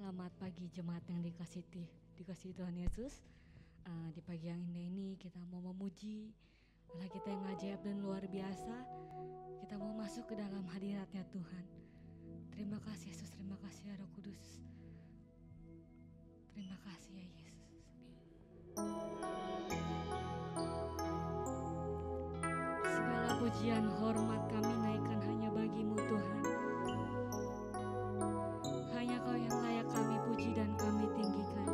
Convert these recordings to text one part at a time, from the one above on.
Selamat pagi jemaat yang dikasih Tuhan Yesus. Di pagi yang indah ini kita mau memuji Allah kita yang ajaib dan luar biasa. Kita mau masuk ke dalam hadiratnya Tuhan. Terima kasih Yesus, terima kasih ya Roh Kudus. Terima kasih ya Yesus. Segala pujian hormat kami naikkan hanya bagi-Mu Tuhan. Hanya Kau yang layak kami puji dan kami tinggikan.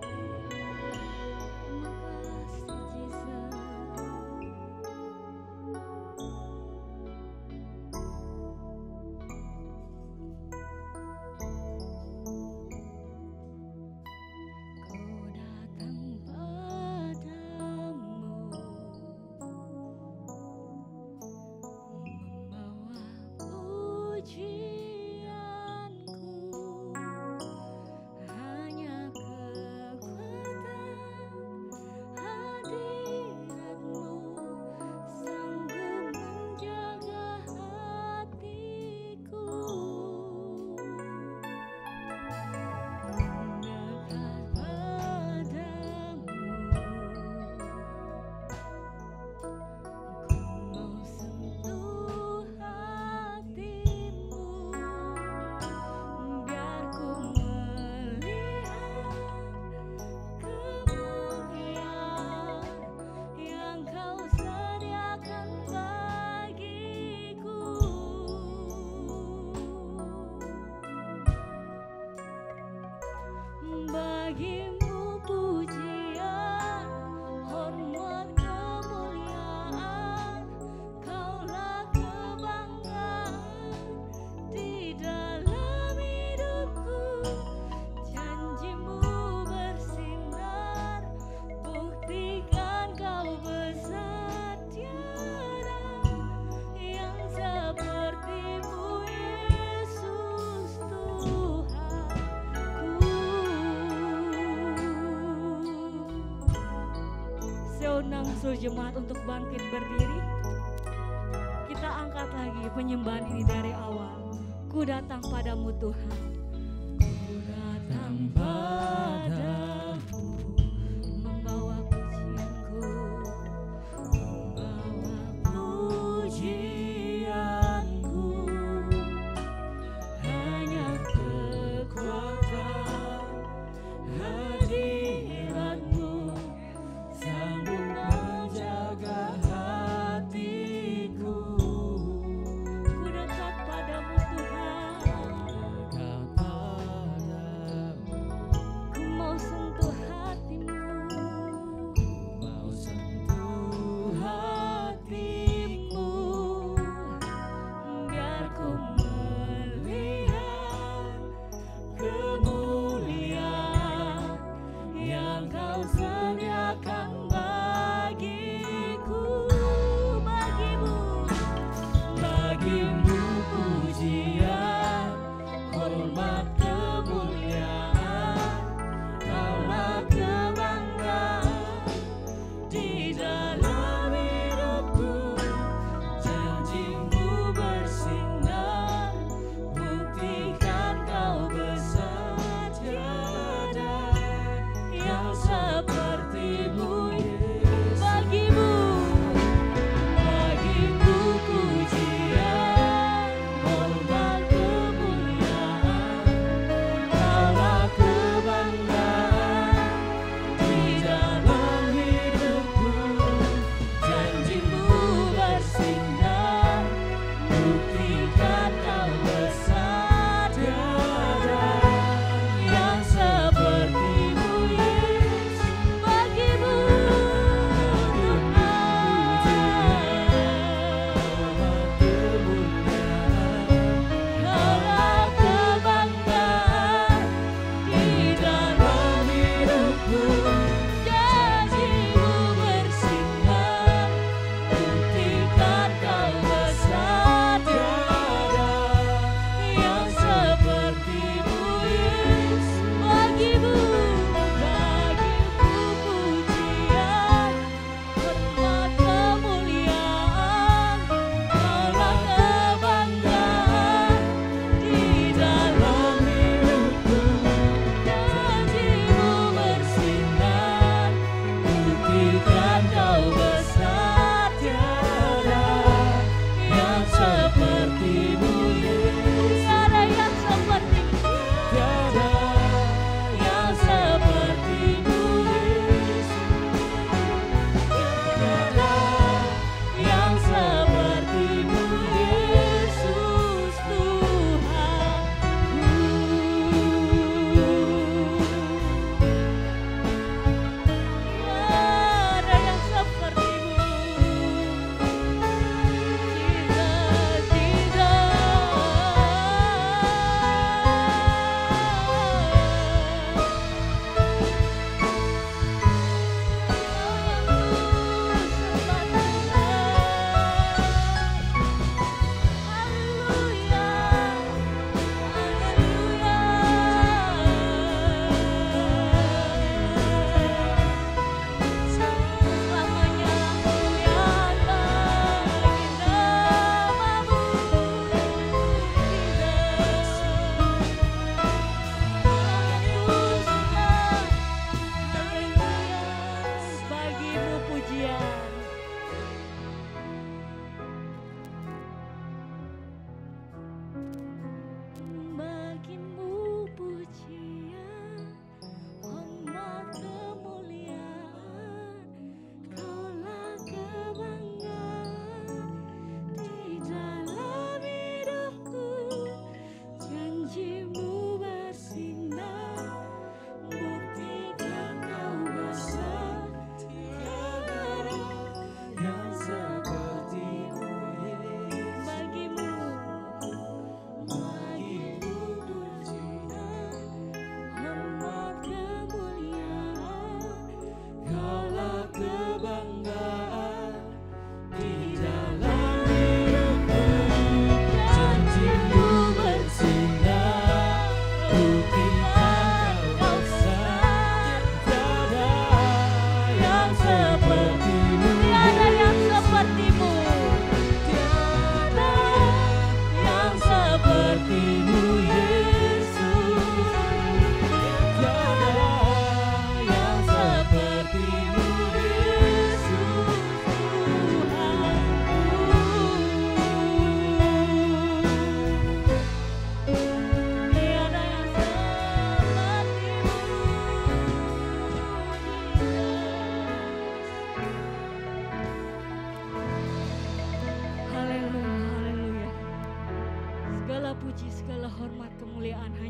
Terima kasih Kau datang padamu membawa pujianku, hanya kekuatan hadirat-Mu sanggup menjaga hatiku. Mendekat padamu, ku mau sentuh hatimu, biar ku melihat kemuliaan yang Kau sediakan bagiku. Bagi-Mu pujian, hormat, kemuliaan, Kaulah kebanggaan di dalam hidupku. Janji-Mu bersinar, buktikan Kau besar, tiada yang seperti-Mu Yesus Tuhanku. Saya undang seluruh jemaat untuk bangkit berdiri. Kita angkat lagi penyembahan ini dari awal. Ku datang padamu Tuhan. Ku datang padamu membawa pujianku, membawa pujianku, hanya kekuatan hadirat-Mu sanggup menjaga hatiku. Ku dekat padamu Tuhan. Dekat padamu.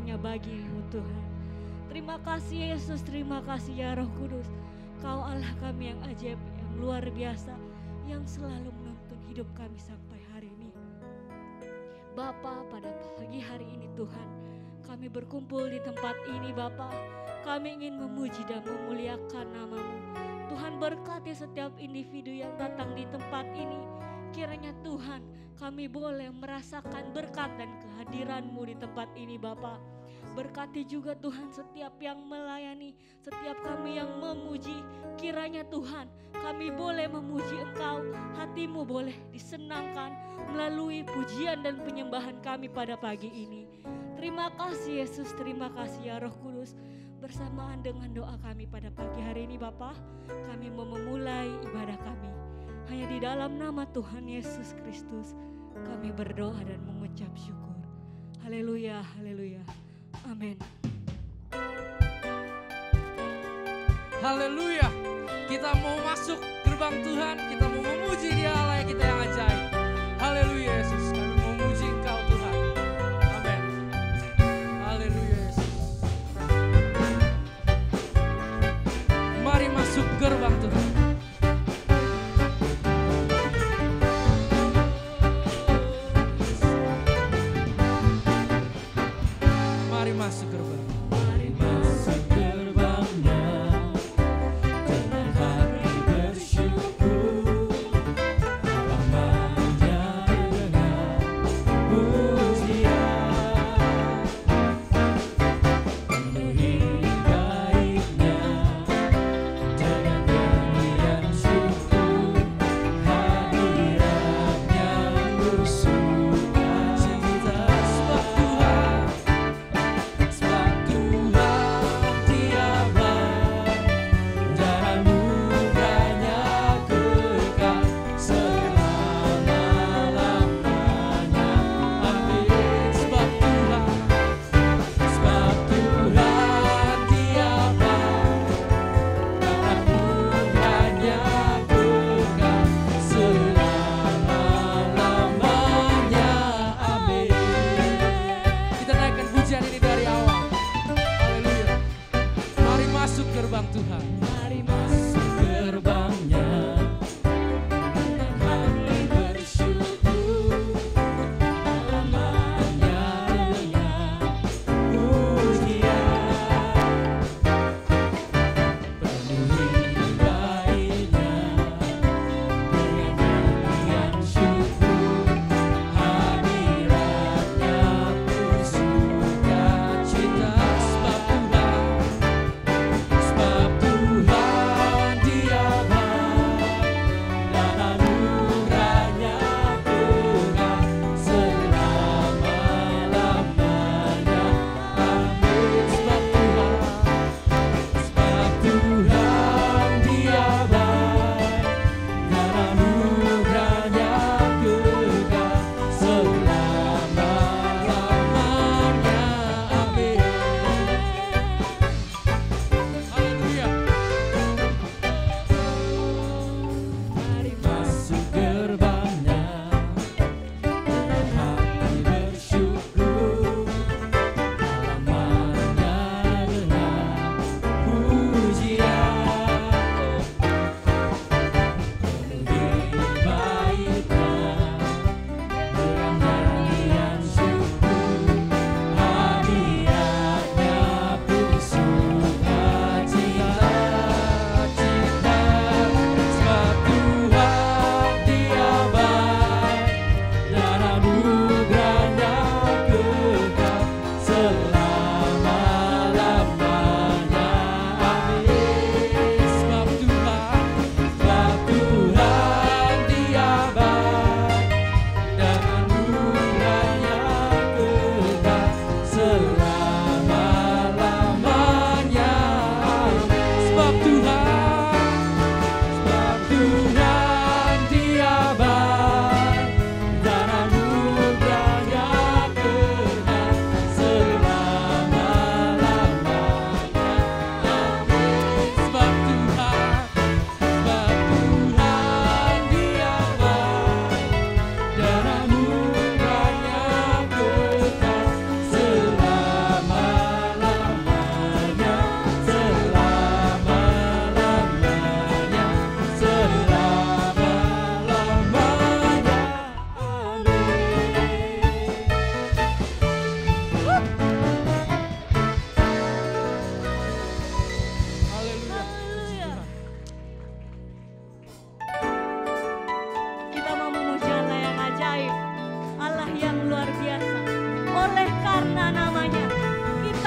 hanya bagimu Tuhan. Terima kasih Yesus, terima kasih ya Roh Kudus. Kau Allah kami yang ajaib, yang luar biasa, yang selalu menuntun hidup kami sampai hari ini. Bapa, pada pagi hari ini Tuhan, kami berkumpul di tempat ini Bapa. Kami ingin memuji dan memuliakan nama-Mu. Tuhan berkati setiap individu yang datang di tempat ini. Kiranya Tuhan kami boleh merasakan berkat dan kehadiran-Mu di tempat ini Bapa. Berkati juga Tuhan setiap yang melayani, setiap kami yang memuji. Kiranya Tuhan kami boleh memuji Engkau, hatimu boleh disenangkan melalui pujian dan penyembahan kami pada pagi ini. Terima kasih Yesus, terima kasih ya Roh Kudus. Bersamaan dengan doa kami pada pagi hari ini Bapa, kami mau memulai ibadah kami. Hanya di dalam nama Tuhan Yesus Kristus kami berdoa dan mengucap syukur. Haleluya, haleluya. Amin. Haleluya. Kita mau masuk gerbang Tuhan, kita mau memuji Dia Allah kita yang ajaib. Haleluya Yesus, kami mau memuji Engkau Tuhan. Amin. Haleluya Yesus. Mari masuk gerbang Tuhan. Mari masuk gerbang. Mari masuk gerbangnya dengan hati bersyukur, halamannya dengan pujian, penuhi baiknya dengan nyanyian syukur, hadiratnya bersukacita sebab Tuhan. Sebab Tuhan tiada dan murahnya kekal selama-lamanya. Amin. Sebab Tuhan tiada dan murahnya kekal selama-lamanya. Amin. Kita naikkan pujian ini dari awal. Haleluya. Mari masuk gerbang Tuhan. Mari masuk gerbangnya dengan hati bersyukur, halamannya dengan pujian, penuhi baiknya dengan nyanyian syukur, hadiratnya bersukacita sebab Tuhan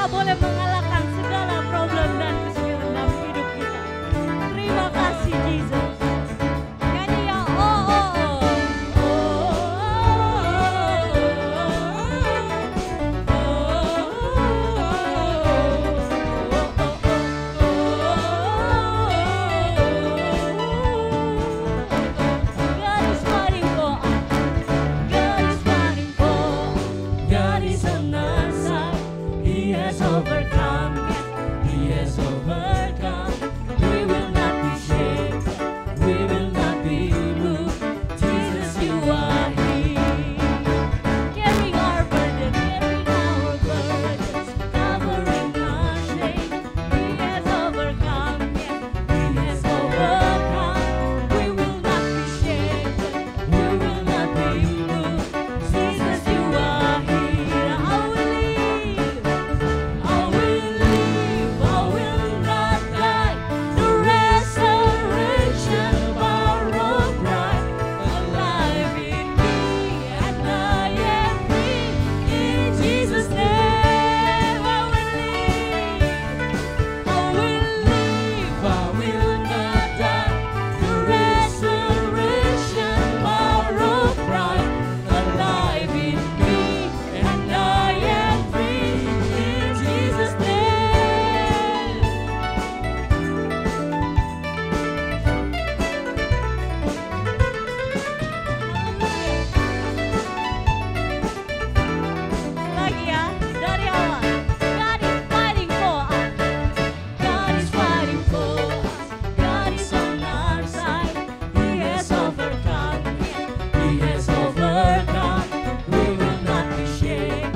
kita boleh mengalahkan segala problem dan kesulitan dalam hidup kita. Terima kasih Jesus. Nyanyi yang God is fighting for us. God is fighting for us. God is on our side. He has overcome. Yes, He has overcome. We will not be shaken. We will not be moved. Jesus, You are here. Carrying our burden, carrying our burdens, covering our shame. He has overcome. Yes, He has overcome. We will not be shaken. We will not be moved. Jesus, You are here. I will live. I will live. I will not die. The resurrection power of Christ alive in me, and I am free. In Jesus' name, I will live. I will live. I will not die. The resurrection power of Christ alive in me, and I am free. In Jesus' name. Lagi ya, dari awal. God is fighting for us. God is fighting for us. God is on our side. He has overcome. He has overcome. We will not be shaken.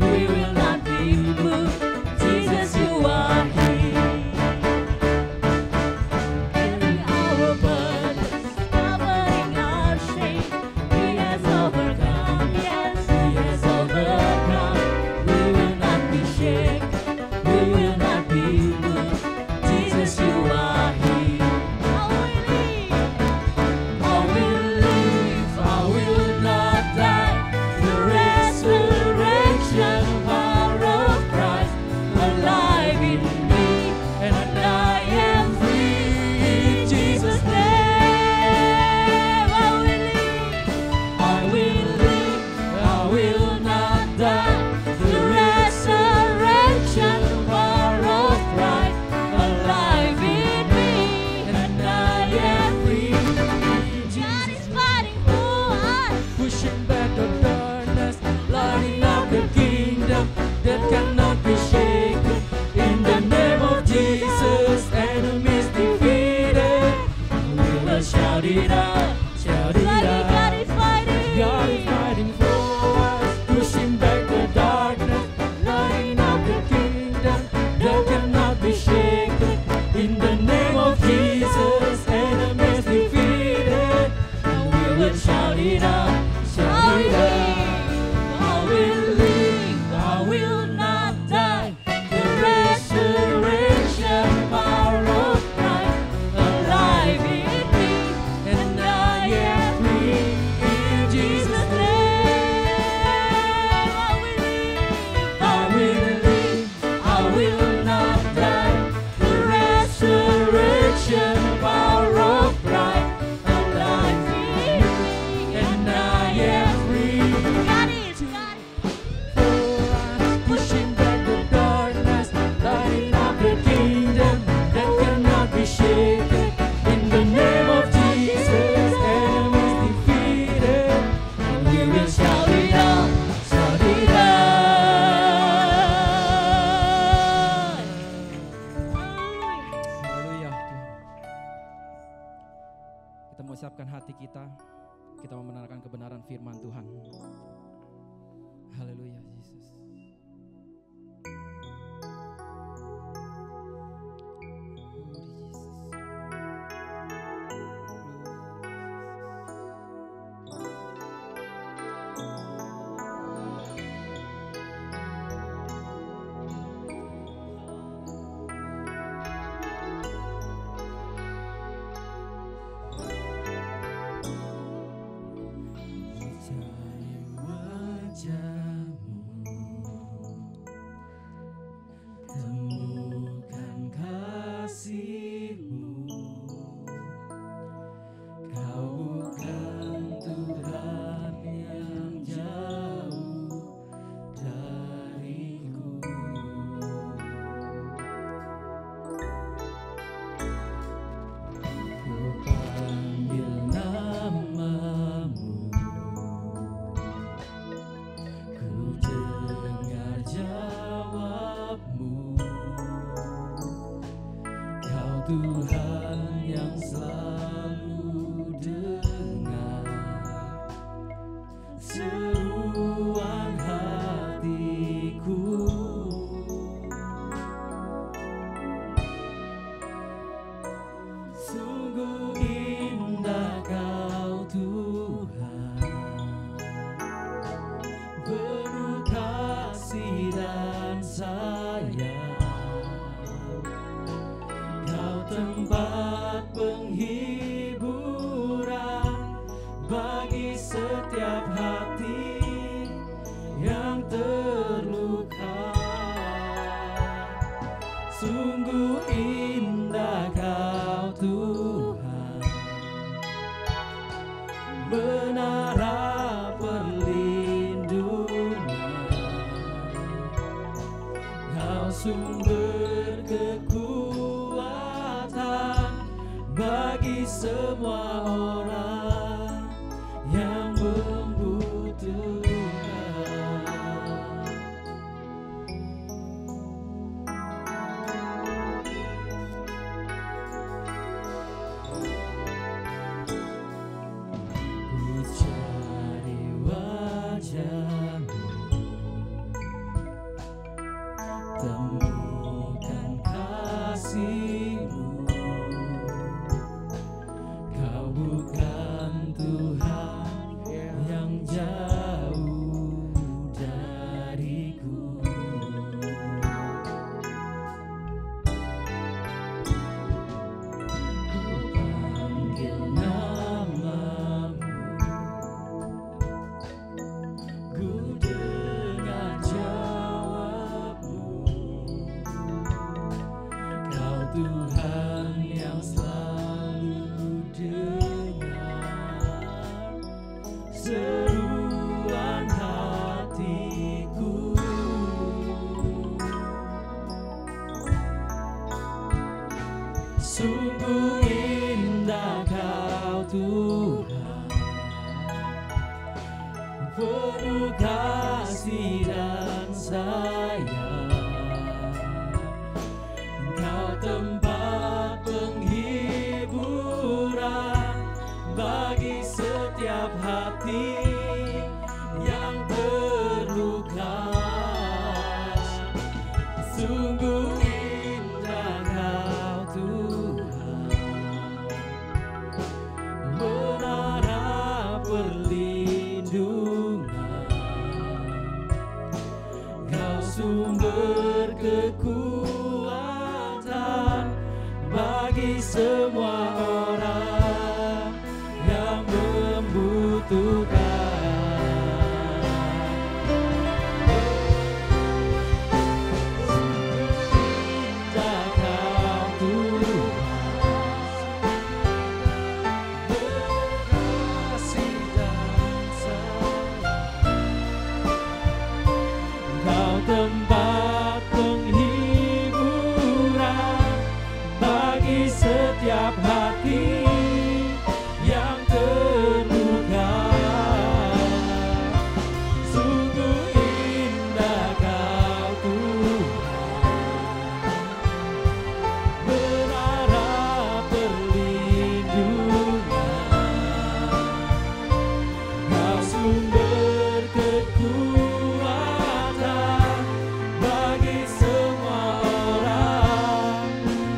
We will not be moved. Jesus, You are here. Carrying our burdens, covering our shame. He has overcome. Yes, He has overcome. We will not be shaken. We will not be moved. Jesus, You are here. I will live. I will live. I will not die. The resurrection power of Christ alive in me, and I am free. In Jesus' name, I will live. I will live. I will not die. The resurrection power of Christ alive in me, and I am free. God is fighting for us. Pushing back the darkness, lighting up the kingdom that cannot be shaken. In the name of Jesus, enemies defeated. We will shout it out, shout it Lagi out. God is fighting. God is fighting for us, pushing back the darkness, lighting up the kingdom that cannot be shaken. In the name of Jesus, enemies defeated. We will shout it out, shout it out. I will live, I will not die. The resurrection power of Christ alive in me, and I am free. In Jesus' name, I will live, I will live, I will not die. The resurrection power of Christ alive in me, and I am free. God is. Pushing back the darkness, lighting up the kingdom that cannot be shaken. In the name of Jesus, enemies defeated. And we will shout it out, shout it out. Haleluya. Kita mau siapkan hati kita. Kita mau mendengarkan kebenaran firman Tuhan. Haleluya Yesus. Cahaya wajahmu tempat penghiburan bagi setiap hati yang terluka. Sungguh indah Kau Tuhan, menara perlindungan, Kau sumber kekuatan bagi semua orang yang membutuhkan. Ku cari wajah-Mu, temukan kasih-Mu. Kau bukan Tuhan yang jauh dariku. Ku panggil nama-Mu, ku dengar jawab-Mu. Kau Tuhan yang selalu dengar seruan hatiku. Sungguh indah Kau Tuhan, penuh kasih dan sayang. Kau tempat penghiburan bagi setiap hati yang terluka. Sungguh indah Kau Tuhan, menara perlindungan, Kau sumber kekuatan bagi semua orang yang membutuhkan. Indah Kau Tuhan, berkasih dan sayang. Kau tempat penghiburan bagi setiap hati yang terluka. Sungguh indah Kau Tuhan, menara perlindungan, Kau sumber kekuatan bagi semua orang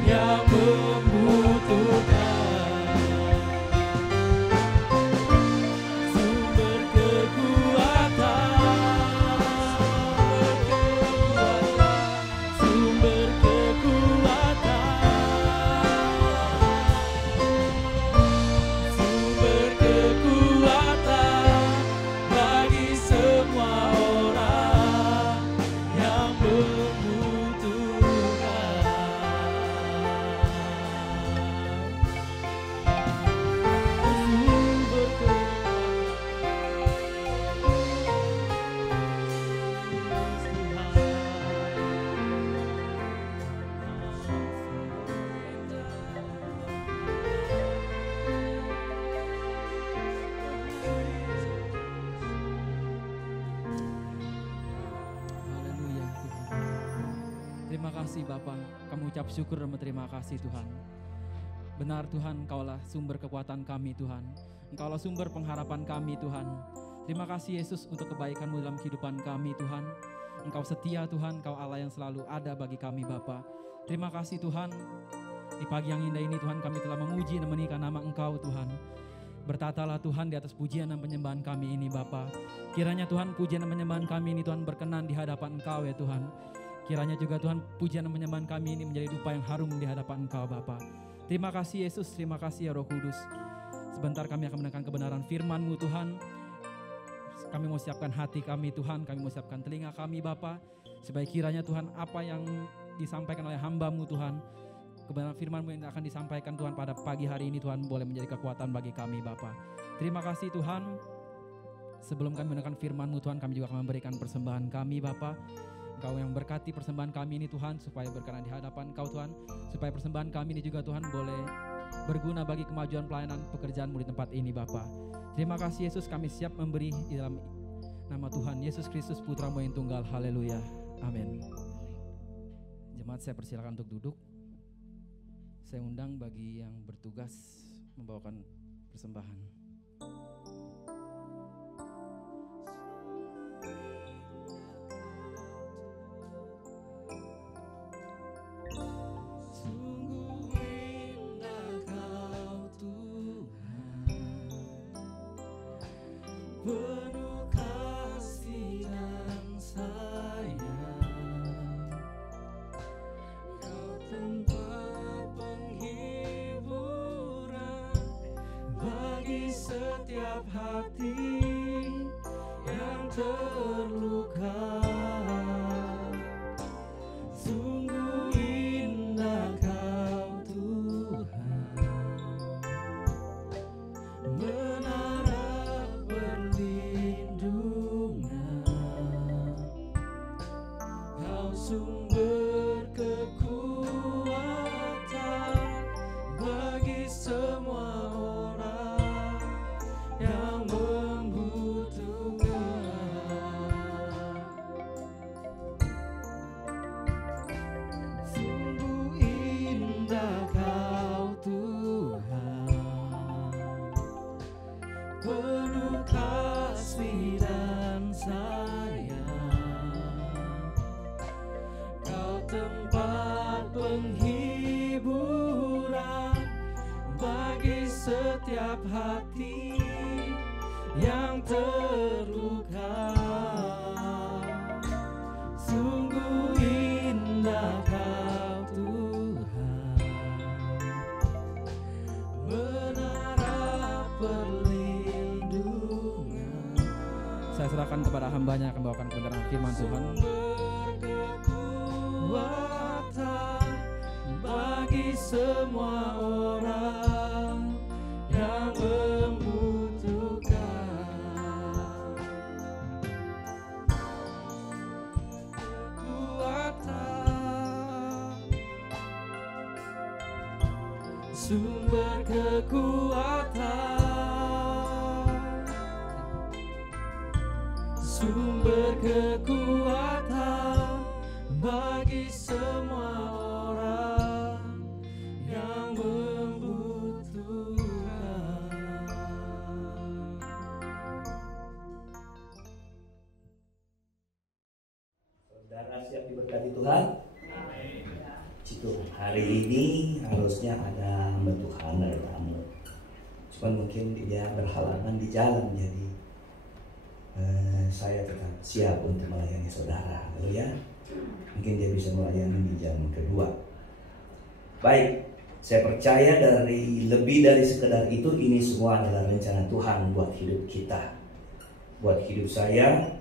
yang membutuhkan. Sumber kekuatan, sumber kekuatan bagi semua orang yang membutuhkan. Haleluya Tuhan. Terima kasih Bapa, kami ucap syukur dan berterima kasih Tuhan. Benar Tuhan, Engkaulah sumber kekuatan kami Tuhan. Engkaulah sumber pengharapan kami Tuhan. Terima kasih Yesus untuk kebaikan-Mu dalam kehidupan kami Tuhan. Engkau setia Tuhan, Engkau Allah yang selalu ada bagi kami Bapa. Terima kasih Tuhan, di pagi yang indah ini Tuhan kami telah memuji dan meninggikan nama Engkau Tuhan. Bertatalah Tuhan di atas pujian dan penyembahan kami ini Bapa. Kiranya Tuhan pujian dan penyembahan kami ini Tuhan berkenan di hadapan Engkau ya Tuhan. Kiranya juga Tuhan pujian dan penyembahan kami ini menjadi dupa yang harum di hadapan Engkau Bapa. Terima kasih Yesus, terima kasih ya Roh Kudus. Sebentar kami akan mendengarkan kebenaran firman-Mu Tuhan. Kami mau siapkan hati kami Tuhan, kami mau siapkan telinga kami Bapa, supaya kiranya Tuhan apa yang disampaikan oleh hamba-Mu Tuhan, kebenaran firman-Mu yang akan disampaikan Tuhan pada pagi hari ini Tuhan boleh menjadi kekuatan bagi kami Bapa. Terima kasih Tuhan. Sebelum kami mendengarkan firman-Mu Tuhan, kami juga akan memberikan persembahan kami Bapa. Engkau yang berkati persembahan kami ini Tuhan, supaya berkenan di hadapan Engkau Tuhan, supaya persembahan kami ini juga Tuhan boleh berguna bagi kemajuan pelayanan pekerjaan-Mu di tempat ini Bapa. Terima kasih Yesus, kami siap memberi di dalam nama Tuhan Yesus Kristus Putra-Mu yang tunggal. Haleluya. Amin. Jemaat saya persilakan untuk duduk. Saya undang bagi yang bertugas membawakan persembahan. Penuh kasih dan sayang, Kau tempat penghiburan bagi setiap hati yang terluka. Sungguh indah Kau Tuhan, menara perlindungan, Kau sumber kekuatan bagi semua orang yang membutuhkan. Sungguh indah Kau Tuhan, penuh kasih dan sayang, Kau tempat penghiburan bagi setiap hati yang terluka. Sungguh indah Kau Tuhan, menara perlindungan. Saya serahkan kepada hamba-Nya akan membawakan kebenaran firman Tuhan. Kekuatan bagi semua orang yang membutuhkan. Kekuatan, sumber kekuatan, sumber kekuatan bagi semua orang yang membutuhkan. Saudara siap diberkati Tuhan? Citu, hari ini harusnya ada hamba Tuhan, ada tamu. Cuman mungkin dia berhalangan di jalan, jadi saya tetap siap untuk melayani saudara. Ya, mungkin dia bisa melayani di jam kedua. Baik, saya percaya lebih dari sekedar itu, ini semua adalah rencana Tuhan buat hidup kita, buat hidup saya.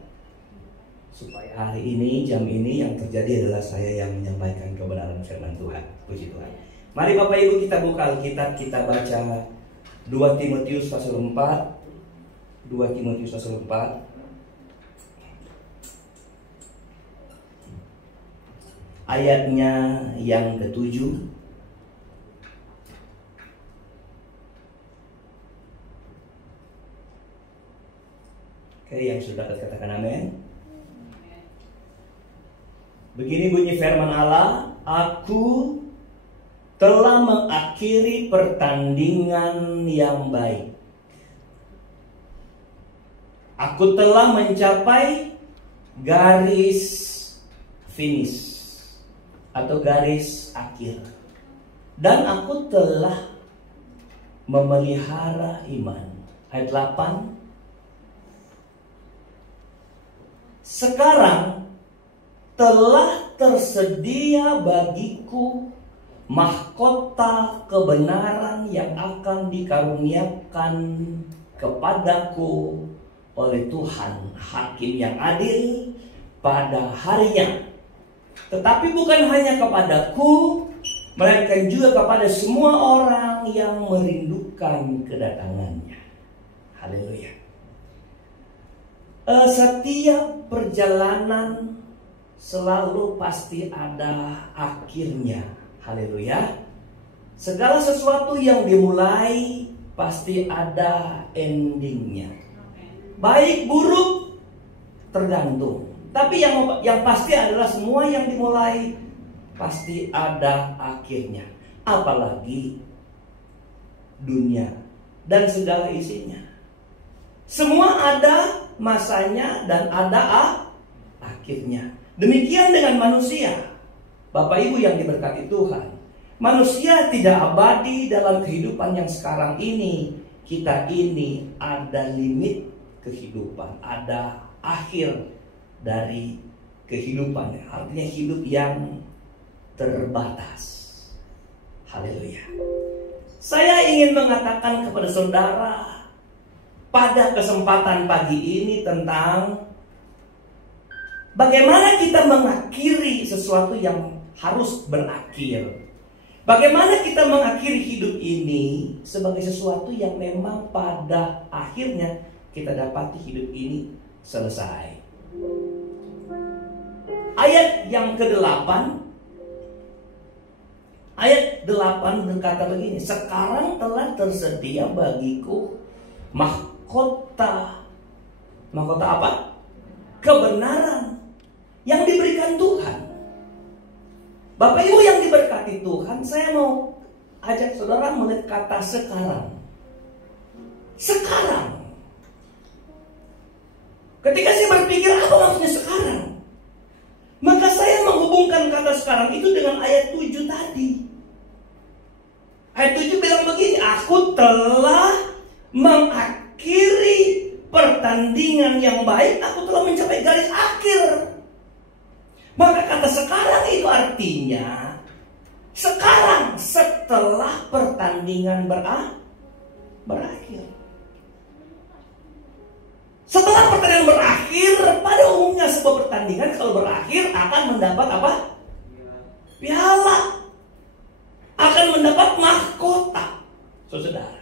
Supaya hari ini, jam ini yang terjadi adalah saya yang menyampaikan kebenaran firman Tuhan. Puji Tuhan. Mari Bapak Ibu kita buka Alkitab, kita baca 2 Timotius pasal 4. 2 Timotius pasal 4. Ayatnya yang ke-7. Oke, yang sudah dapat katakan amin. Begini bunyi firman Allah, Aku telah mengakhiri pertandingan yang baik. Aku telah mencapai garis finish atau garis akhir. Dan aku telah memelihara iman. Ayat 8. Sekarang telah tersedia bagiku mahkota kebenaran yang akan dikaruniakan kepadaku oleh Tuhan Hakim yang adil pada harinya. Tetapi bukan hanya kepadaku, melainkan juga kepada semua orang yang merindukan kedatangannya. Haleluya. Setiap perjalanan selalu pasti ada akhirnya. Haleluya. Segala sesuatu yang dimulai pasti ada endingnya. Baik buruk tergantung. Tapi yang pasti adalah semua yang dimulai pasti ada akhirnya. Apalagi dunia dan segala isinya. Semua ada masanya dan ada akhirnya. Demikian dengan manusia. Bapak Ibu yang diberkati Tuhan, manusia tidak abadi dalam kehidupan yang sekarang ini. Kita ini ada limit kehidupan, ada akhir dari kehidupan. Artinya hidup yang terbatas. Haleluya. Saya ingin mengatakan kepada saudara pada kesempatan pagi ini tentang bagaimana kita mengakhiri sesuatu yang harus berakhir. Bagaimana kita mengakhiri hidup ini sebagai sesuatu yang memang pada akhirnya kita dapati hidup ini selesai. Ayat yang ke-8, ayat 8 berkata begini, sekarang telah tersedia bagiku mahkota. Mahkota apa? Kebenaran yang diberikan Tuhan. Bapak Ibu yang diberkati Tuhan, saya mau ajak saudara melihat kata sekarang. Sekarang. Ketika saya berpikir apa maksudnya sekarang, maka saya menghubungkan kata sekarang itu dengan ayat 7 tadi. Ayat 7 bilang begini, aku telah mengakhiri pertandingan yang baik, aku telah mencapai garis akhir. Maka kata sekarang itu artinya sekarang setelah pertandingan berakhir. Setelah pertandingan berakhir, pada umumnya sebuah pertandingan kalau berakhir akan mendapat apa? Piala. Akan mendapat mahkota. Saudara.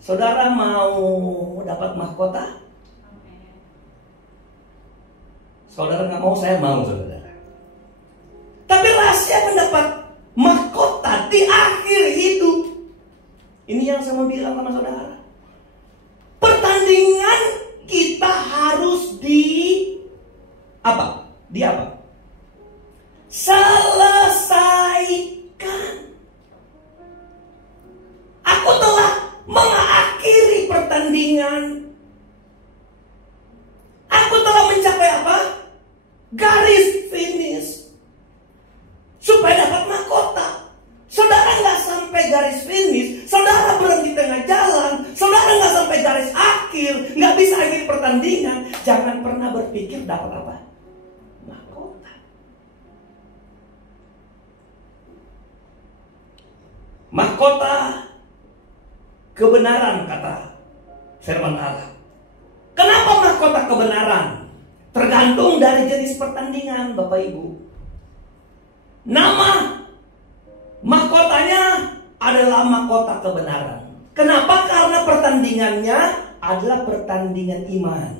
Saudara mau dapat mahkota? Saudara nggak mau, saya mau, saudara. Tapi rahasia mendapat mahkota di akhir hidup. Ini yang saya mau bilang sama saudara. Pertandingan kita harus apa? Selesaikan. Aku telah mengakhiri pertandingan. Aku telah mencapai apa? Garis finish. Supaya dapat mahkota. Saudara nggak sampai garis finish, saudara berhenti tengah jalan, saudara nggak sampai garis akhir, nggak bisa akhir pertandingan, jangan pernah berpikir dapat apa? Mahkota. Mahkota kebenaran kata firman Allah. Kenapa mahkota kebenaran? Tergantung dari jenis pertandingan, Bapak Ibu. Nama mahkotanya adalah mahkota kebenaran. Kenapa? Karena pertandingannya adalah pertandingan iman.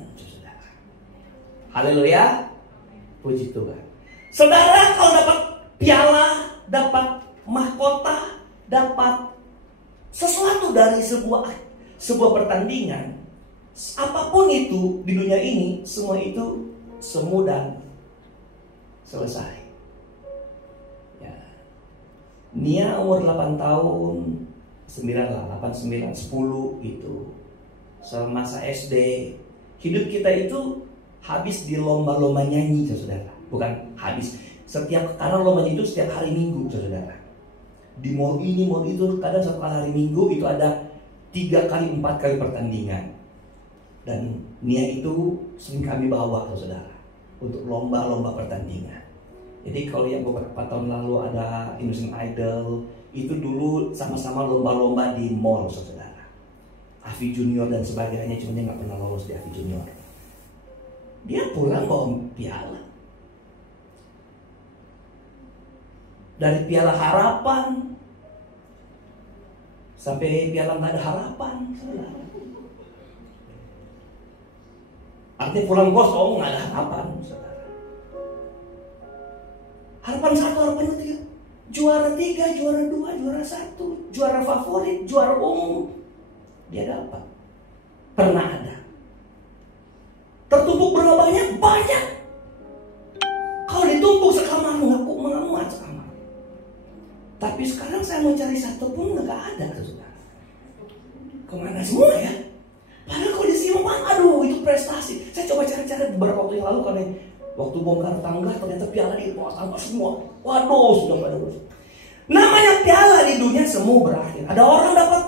Haleluya. Puji Tuhan. Saudara kalau dapat piala, dapat mahkota, dapat sesuatu dari sebuah pertandingan, apapun itu di dunia ini, semua itu semu dan selesai. Nia umur 8 tahun, 8, 9, 10 itu semasa SD. Hidup kita itu habis di lomba-lomba nyanyi, saudara. Bukan habis, karena lombanya itu setiap hari Minggu, saudara. Di mall ini, mall itu, kadang satu hari Minggu itu ada 3 kali 4 kali pertandingan. Dan Nia itu sering kami bawa, saudara, untuk lomba-lomba pertandingan. Jadi kalau yang beberapa tahun lalu ada Indonesian Idol, itu dulu sama-sama lomba-lomba di mall, saudara. Avi Junior dan sebagainya, cuma dia nggak pernah lolos di Avi Junior. Dia pulang bawa piala. Dari piala harapan sampai piala nggak ada harapan, saudara. Artinya pulang kosong, nggak ada harapan, saudara. Harapan 1, harapan 3, juara 3, juara 2, juara 1, juara favorit, juara umum, dia dapat. Pernah ada. Tertumpuk berapa banyak? Banyak. Kalau ditumpuk sekamar, mengamuat sekamar. Tapi sekarang saya mau cari satu pun nggak ada, saudara. Kemana semua ya? Padahal kalau disimpan, aduh itu prestasi. Saya coba cari-cari beberapa waktu yang lalu karena waktu bongkar tangga ternyata piala di bawah tangga semua. Waduh, sudah pada urus. Namanya piala di dunia semua berakhir. Ada orang dapat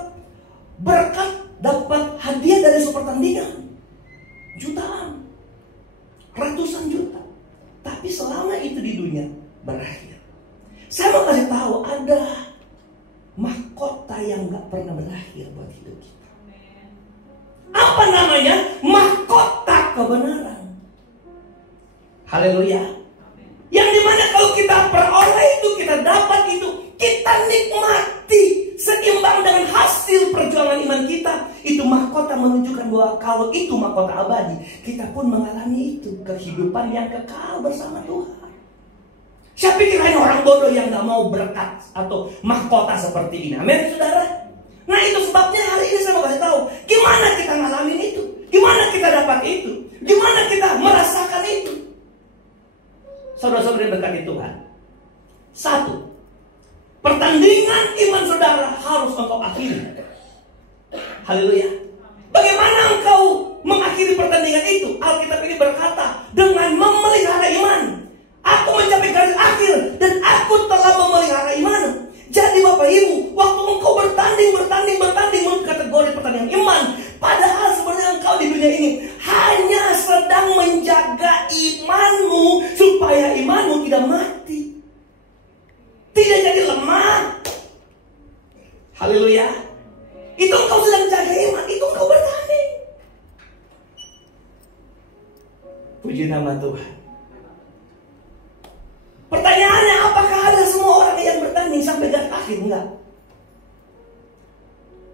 berkat, dapat hadiah dari super tandingan. Jutaan. Ratusan juta. Tapi selama itu di dunia berakhir. Saya mau kasih tahu ada mahkota yang gak pernah berakhir buat hidup kita. Apa namanya? Mahkota kebenaran. Haleluya. Yang dimana kalau kita peroleh itu, kita dapat itu, kita nikmati seimbang dengan hasil perjuangan iman kita. Itu mahkota menunjukkan bahwa kalau itu mahkota abadi, kita pun mengalami itu, kehidupan yang kekal bersama Tuhan. Saya pikir hanya orang bodoh yang gak mau berkat atau mahkota seperti ini. Amin, saudara. Nah itu sebabnya hari ini saya mau kasih tahu gimana kita ngalamin itu, gimana kita dapat itu, gimana kita merasakan itu. Saudara-saudara yang berkati Tuhan. 1. Pertandingan iman saudara harus engkau akhiri. Haleluya. Bagaimana engkau mengakhiri pertandingan itu? Alkitab ini berkata, dengan memelihara iman. Aku mencapai garis akhir dan aku telah memelihara iman. Jadi Bapak Ibu, waktu engkau bertanding menurut kategori pertandingan iman, padahal sebenarnya engkau di dunia ini hanya sedang menjaga imanmu supaya imanmu tidak mati, tidak jadi lemah. Haleluya. Itu engkau sedang jaga iman, itu engkau bertanding. Puji nama Tuhan. Pertanyaannya, apakah ada semua orang yang bertanding sampai garis akhir? Enggak.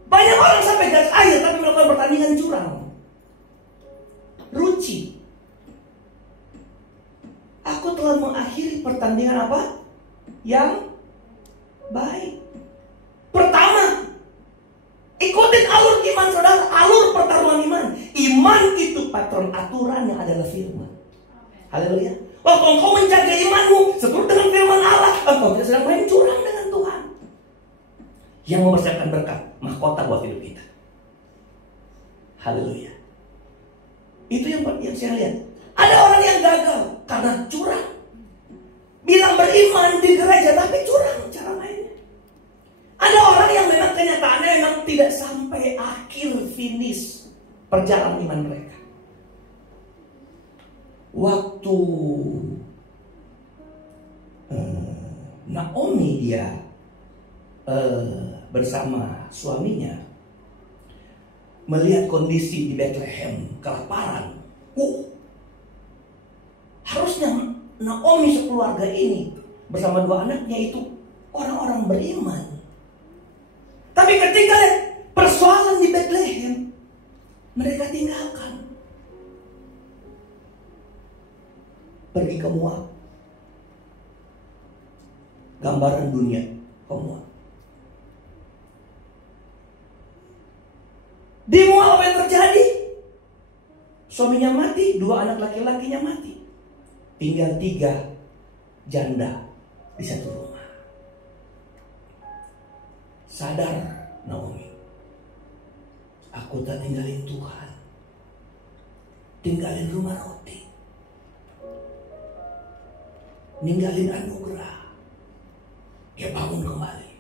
Banyak orang sampai garis akhir tapi melakukan pertandingan curang. Ruci. Aku telah mengakhiri pertandingan apa? Yang baik. Pertama, ikutin alur iman saudara, alur pertarungan iman. Iman itu patron aturan yang adalah firman. Haleluya. Waktu engkau menjaga imanmu seturut dengan firman Allah, engkau tidak sedang main curang dengan Tuhan yang mempersiapkan berkat mahkota buat hidup kita. Haleluya. Itu yang saya lihat. Ada orang yang gagal karena curang. Bilang beriman di gereja tapi curang cara mainnya. Ada orang yang memang kenyataannya memang tidak sampai akhir finish perjalanan iman mereka. Waktu Naomi dia bersama suaminya melihat kondisi di Bethlehem kelaparan. Harusnya Naomi sekeluarga ini bersama 2 anaknya itu orang-orang beriman. Tapi ketika persoalan di Bethlehem, mereka tinggalkan. Pergi ke Moab. Gambaran dunia ke Moab. Di Moab apa yang terjadi? Suaminya mati, 2 anak laki-lakinya mati. Tinggal 3 janda di satu rumah. Sadar Naomi, aku tak tinggalin Tuhan, tinggalin rumah roti, ninggalin anugerah. Dia bangun kembali.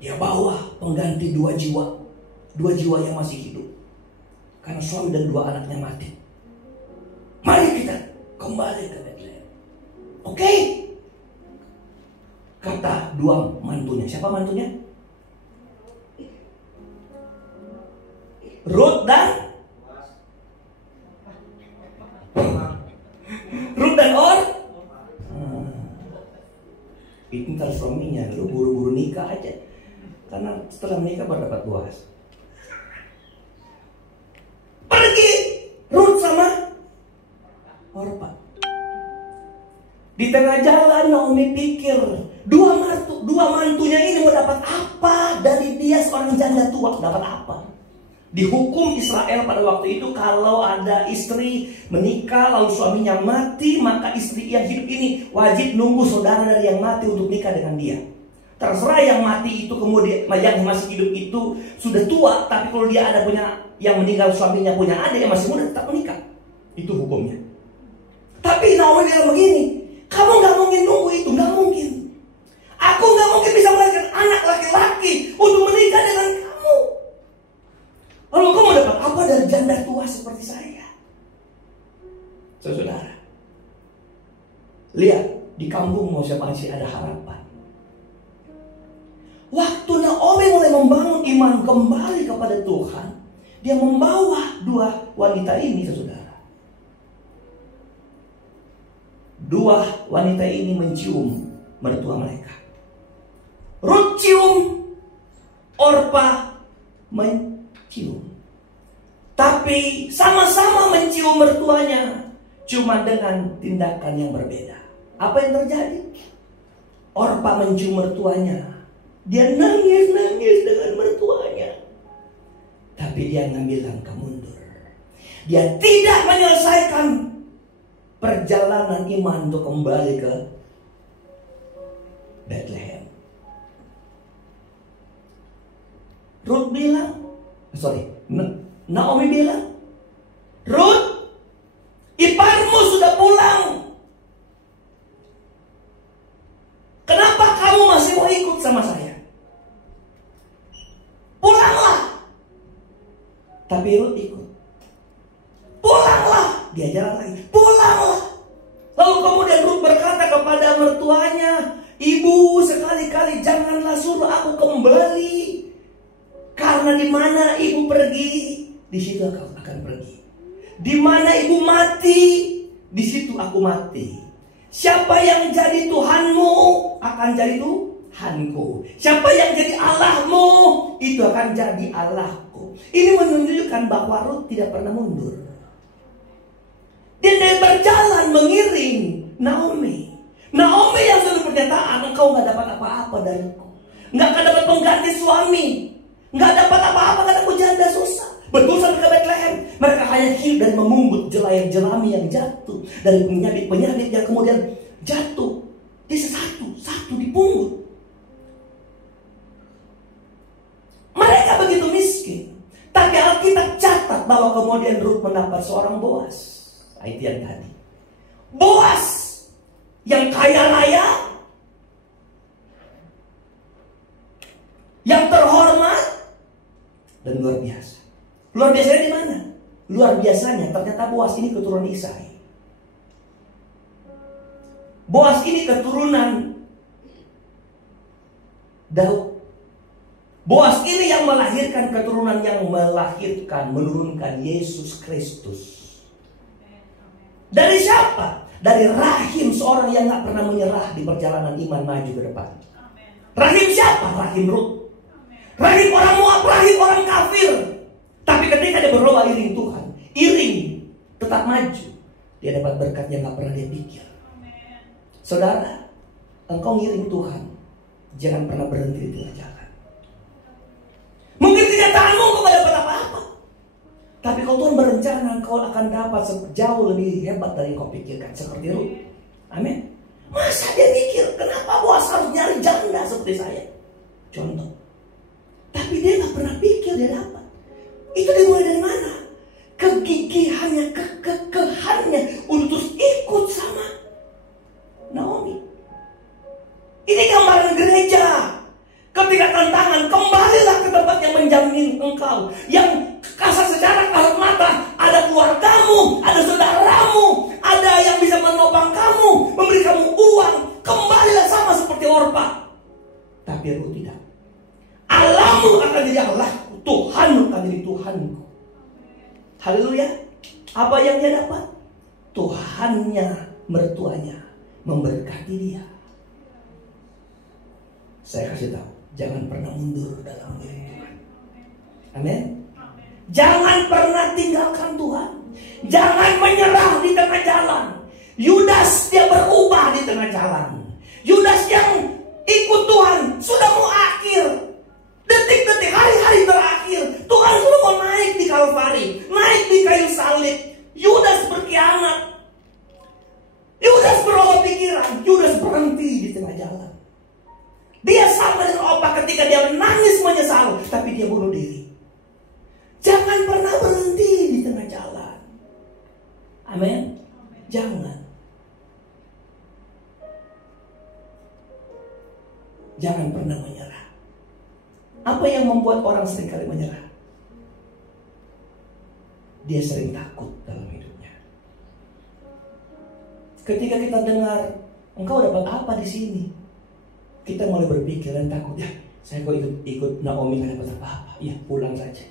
Dia bawa pengganti 2 jiwa. 2 jiwa yang masih hidup. Karena suami dan 2 anaknya mati. Mari kita kembali ke Bethlehem. Oke. Kata dua mantunya. Siapa mantunya? Ruth dan Or. Itu ntar suaminya, lu buru-buru nikah aja. Karena setelah menikah baru dapat Boaz. Pergi Ruth sama Orpa. Di tengah jalan Naomi pikir, dua mantunya ini mau dapat apa dari dia seorang janda tua? Dapat apa? Di hukum Israel pada waktu itu, kalau ada istri menikah lalu suaminya mati, maka istri yang hidup ini wajib nunggu saudara dari yang mati untuk nikah dengan dia. Terserah yang mati itu kemudian, yang masih hidup itu sudah tua, tapi kalau dia ada punya yang meninggal suaminya punya adik yang masih muda, tetap menikah. Itu hukumnya. Tapi Naomi bilang begini, kamu gak mungkin nunggu itu, gak mungkin. Aku gak mungkin bisa melahirkan anak laki-laki untuk menikah dengan kamu. Lalu kamu dapat apa dari janda tua seperti saya? Saudara, lihat di kampung masih ada harapan. Waktu Naomi mulai membangun iman kembali kepada Tuhan, dia membawa dua wanita ini, saudara. Dua wanita ini mencium mertua mereka. Ruth cium, Orpa mencium. Tapi sama-sama mencium mertuanya, cuma dengan tindakan yang berbeda. Apa yang terjadi? Orpa mencium mertuanya, dia nangis-nangis dengan mertuanya. Tapi dia ngambil langkah mundur. Dia tidak menyelesaikan perjalanan iman untuk kembali ke Bethlehem. Naomi bilang, Ruth, iparmu sudah pulang. Kenapa kamu masih mau ikut sama saya? Pulanglah. Tapi Ruth ikut. Pulanglah. Dia jalan lagi. Pulanglah. Lalu kemudian Ruth berkata kepada mertuanya, ibu, sekali-kali janganlah suruh aku kembali. Karena di mana ibu pergi, di situ aku akan pergi. Di mana ibu mati, di situ aku mati. Siapa yang jadi Tuhanmu akan jadi Tuhanku. Siapa yang jadi Allahmu, itu akan jadi Allahku. Ini menunjukkan bahwa Ruth tidak pernah mundur. Dia berjalan mengiring Naomi. Naomi yang selalu pernyataan, engkau gak dapat apa-apa dariku. Gak akan dapat pengganti suami. Gak dapat apa-apa karena aku janda susah. Betul sampai ke Bethlehem. Mereka hanya hidup dan memungut jelai-jelami yang jatuh. Dari penyakit yang kemudian jatuh. Dia satu dipungut. Mereka begitu miskin. Tapi Alkitab catat bahwa kemudian Ruth mendapat seorang Boaz. Itu yang tadi. Boaz yang kaya raya, yang terhormat, dan luar biasa. Luar biasanya di mana? Luar biasanya ternyata Boaz ini keturunan Isai. Boaz ini keturunan Daud. Boaz ini yang melahirkan keturunan yang menurunkan Yesus Kristus. Dari siapa? Dari rahim seorang yang gak pernah menyerah di perjalanan iman maju ke depan. Rahim siapa? Rahim Ruth. Rahim orang Moab, rahim orang kafir. Tapi ketika dia berdoa iring Tuhan, iring tetap maju, dia dapat berkat yang gak pernah dia pikir. Saudara, engkau ngiring Tuhan, jangan pernah berhenti di tengah jalan. Mungkin kenyataanmu engkau gak dapat apa-apa, tapi kalau Tuhan berencana, engkau akan dapat jauh lebih hebat dari yang kau pikirkan. Seperti Ruth. Amin. Masa dia mikir, kenapa Boaz harus nyari janda seperti saya? Contoh. Tapi dia gak pernah pikir dia dapat. Itu dimulai dari mana? Kegigihannya, kekehannya untuk terus ikut sama Naomi. Ini gambaran gereja. Ketika tantangan, kembalilah ke tempat yang menjamin engkau, yang kasar secara kasat mata. Ada keluargamu, ada saudaramu, ada yang bisa menopang kamu, memberi kamu tapi roh tidak. Allahmu akan jadi Allahku, Tuhanmu akan jadi Tuhanku. Haleluya. Apa yang dia dapat? Tuhannya, mertuanya memberkati dia. Saya kasih tahu, jangan pernah mundur dalam milik Tuhan. Amin. Jangan pernah tinggalkan Tuhan. Jangan menyerah di tengah jalan. Yudas dia berubah di tengah jalan. Yudas yang ikut Tuhan sudah mau akhir. Detik-detik, hari-hari terakhir, Tuhan sudah mau naik di Kalvari, naik di kayu salib. Yudas berkhianat. Yudas berubah pikiran. Yudas berhenti di tengah jalan. Dia sama dengan Opa ketika dia menangis menyesal, tapi dia bunuh diri. Jangan pernah berhenti di tengah jalan. Amin. Jangan. Jangan pernah menyerah. Apa yang membuat orang seringkali menyerah? Dia sering takut dalam hidupnya. Ketika kita dengar, engkau dapat apa di sini? Kita mulai berpikir dan takut, ya saya kok ikut Naomi gak dapat apa-apa. Ya pulang saja.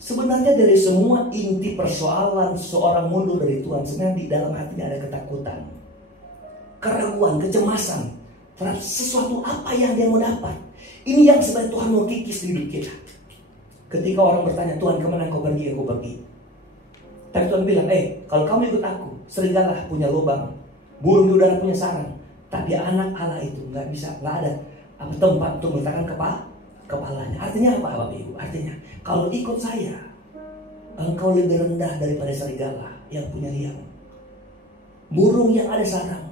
Sebenarnya dari semua inti persoalan seorang mundur dari Tuhan, sebenarnya di dalam hatinya ada ketakutan, keraguan, kecemasan terhadap sesuatu apa yang dia mau dapat. Ini yang sebenarnya Tuhan mau kikis di hidup kita. Ketika orang bertanya, Tuhan kemana kau pergi? Aku pergi. Tapi Tuhan bilang, kalau kamu ikut aku, serigala punya lubang, burung di udara punya sarang, tapi anak Allah itu nggak ada tempat untuk meletakkan kepalanya. Artinya apa Bapak Ibu? Artinya kalau ikut saya, engkau lebih rendah daripada serigala yang punya liang, burung yang ada sarang.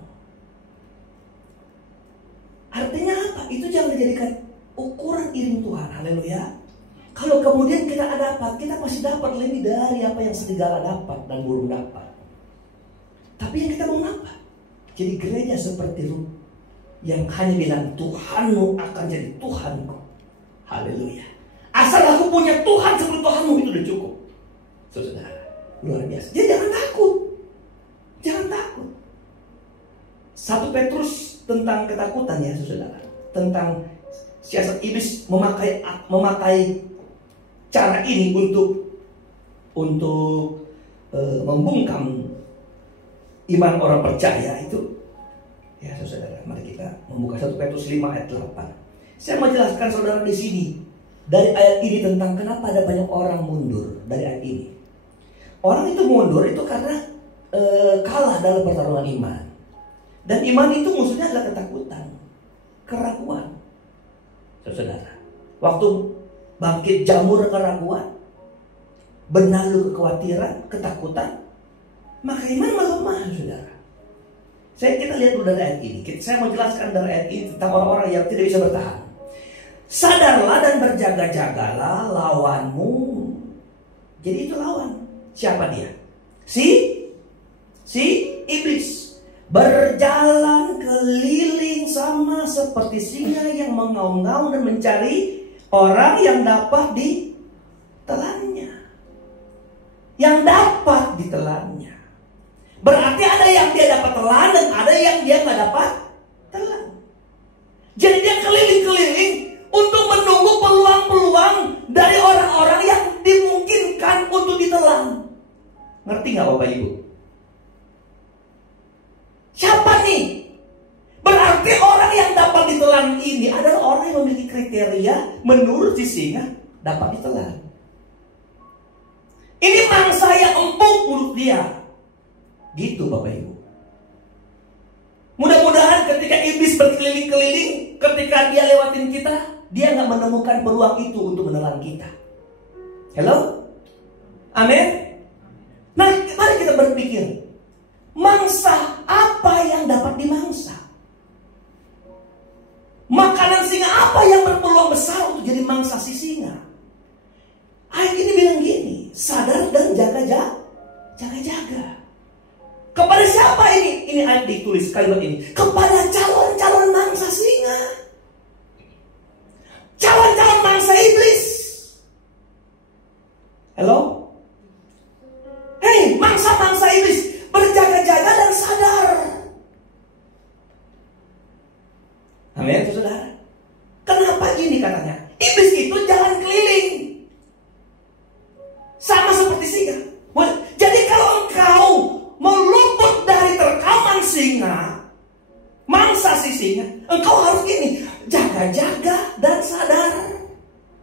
Artinya apa? Itu jangan dijadikan ukuran iring Tuhan. Haleluya. Kalau kemudian kita dapat, kita pasti dapat lebih dari apa yang serigala dapat dan burung dapat. Tapi yang kita mau apa? Jadi gereja seperti Ruth yang hanya bilang Tuhanmu akan jadi Tuhanku. Haleluya. Asal aku punya Tuhan seperti Tuhanmu, itu udah cukup. Saudara, luar biasa. Jadi jangan takut. Jangan takut. 1 Petrus tentang ketakutan ya saudara. Tentang siasat iblis memakai cara ini untuk membungkam iman orang percaya itu. Ya saudara, mari kita membuka 1 Petrus 5 ayat 8. Saya mau jelaskan saudara di sini dari ayat ini tentang kenapa ada banyak orang mundur dari ayat ini. Orang itu mundur itu karena kalah dalam pertarungan iman. Dan iman itu musuhnya adalah ketakutan, keraguan. Saudara, waktu bangkit jamur keraguan, benalu kekhawatiran, ketakutan, maka iman melemah, saudara. Kita lihat dulu dari ayat ini. Saya mau jelaskan dari ayat ini tentang orang-orang yang tidak bisa bertahan. Sadarlah dan berjaga-jagalah lawanmu. Jadi itu lawan. Siapa dia? Si iblis. Berjalan keliling sama seperti singa yang mengaum-ngaum dan mencari orang yang dapat ditelannya. Yang dapat ditelannya. Berarti ada yang dia dapat telan dan ada yang dia nggak dapat telan. Jadi dia keliling-keliling untuk menunggu peluang-peluang dari orang-orang yang dimungkinkan untuk ditelan. Ngerti nggak Bapak Ibu? Siapa nih? Berarti orang yang dapat ditelan ini adalah orang yang memiliki kriteria menurut si singa dapat ditelan. Ini mangsa yang empuk menurut dia. Gitu Bapak Ibu. Mudah-mudahan ketika iblis berkeliling-keliling, ketika dia lewatin kita, dia nggak menemukan peluang itu untuk menelan kita. Hello? Amin? Nah, mari kita berpikir. Mangsa apa yang dapat dimangsa? Makanan singa apa yang berpeluang besar untuk jadi mangsa si singa? Ayat ini bilang gini, sadar dan jaga-jaga. Kepada siapa ini? Ini ayat ditulis kalimat ini. Kepada calon-calon mangsa singa. Calon-calon mangsa iblis. Hello? Hei, mangsa-mangsa iblis, berjaga-jaga dan sadar. singa, engkau harus gini, jaga-jaga dan sadar.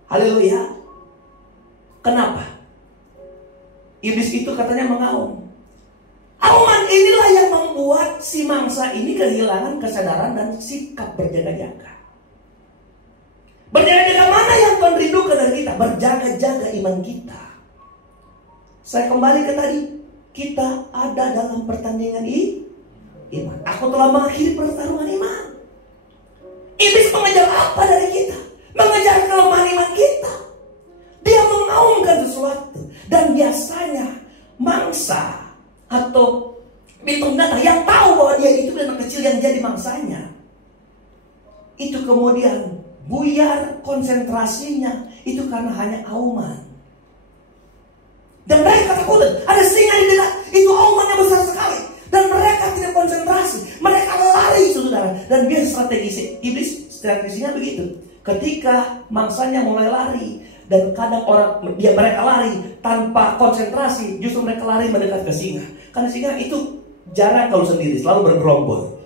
Haleluya. Kenapa? Iblis itu katanya mengaum. Auman inilah yang membuat si mangsa ini kehilangan kesadaran dan sikap berjaga-jaga. Berjaga-jaga mana yang Tuhan rindukan dari kita? Berjaga-jaga iman kita. Saya kembali ke tadi, kita ada dalam pertandingan iman. Aku telah mengakhiri pertarungan iman. Iblis mengejar apa dari kita? Mengejar kelemahan iman kita. Dia mengaumkan sesuatu. Dan biasanya mangsa atau binatang binatang yang tahu bahwa dia itu anak kecil yang jadi mangsanya, itu kemudian buyar konsentrasinya itu karena hanya auman. Dan mereka takutan, ada singa di dekat, itu aumannya besar sekali. Dan mereka tidak konsentrasi, mereka lari saudara. Dan biar strategi iblis, strateginya begitu. Ketika mangsanya mulai lari, dan kadang mereka lari tanpa konsentrasi, justru mereka lari mendekat ke singa. Karena singa itu jarang kalau sendiri, selalu bergerombol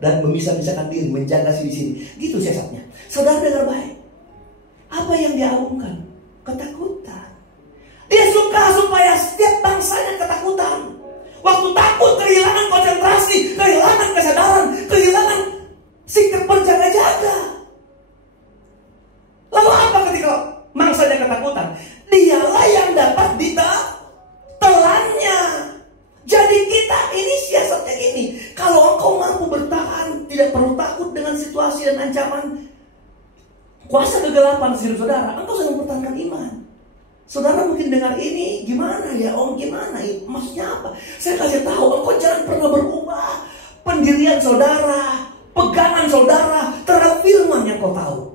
dan memisah-misahkan diri, menjaga di sini. Gitu siasatnya. Saudara dengar baik. Apa yang dia aumkan? Ketakutan. Dia suka supaya setiap bangsanya ketakutan. Waktu takut kehilangan konsentrasi, kehilangan kesadaran, kehilangan sikap berjaga-jaga. Lalu apa ketika mangsanya ketakutan? Dialah yang dapat ditelannya. Jadi kita ini siasatnya gini. Kalau engkau mampu bertahan, tidak perlu takut dengan situasi dan ancaman kuasa kegelapan saudara, engkau sedang mempertahankan iman. Saudara mungkin dengar ini, gimana ya om, gimana ya? Maksudnya apa? Saya kasih tahu, engkau jangan pernah berubah pendirian saudara, pegangan saudara terhadap firman yang kau tahu.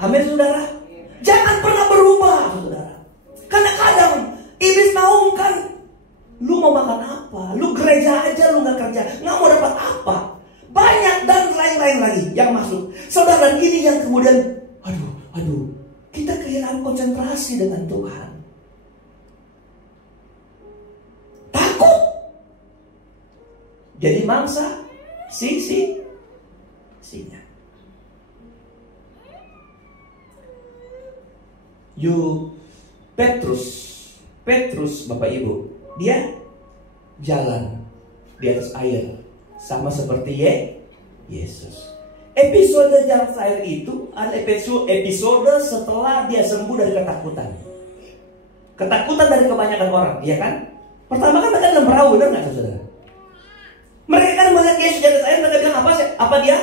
Amin saudara. Jangan pernah berubah saudara. Karena kadang iblis naungkan, lu mau makan apa? Lu gereja aja, lu gak kerja, gak mau dapat apa? Banyak dan lain-lain lagi yang masuk. Saudara, ini yang kemudian aduh, kita kehilangan konsentrasi dengan Tuhan. Takut. Jadi mangsa singa. Petrus Bapak Ibu, dia jalan di atas air sama seperti Yesus. Episode jalan air itu adalah episode setelah dia sembuh dari ketakutan. Ketakutan dari kebanyakan orang, iya kan? Pertama kan mereka dalam perahu, benar nggak saudara? Mereka kan melihat Yesus di atas air, mereka bilang apa dia?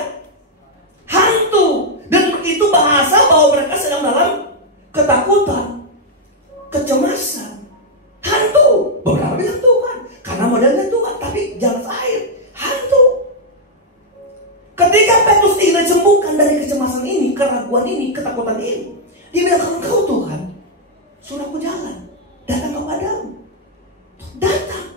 Hantu. Dan itu bahasa bahwa mereka sedang dalam ketakutan, kecemasan, hantu. Beberapa bilang Tuhan, karena modelnya Tuhan, tapi jalan air, hantu. Ketika Petrus ingin disembuhkan dari kecemasan ini, keraguan ini, ketakutan ini, dia bilang, kalau engkau Tuhan, suruh aku jalan, datang kepadamu. Datang.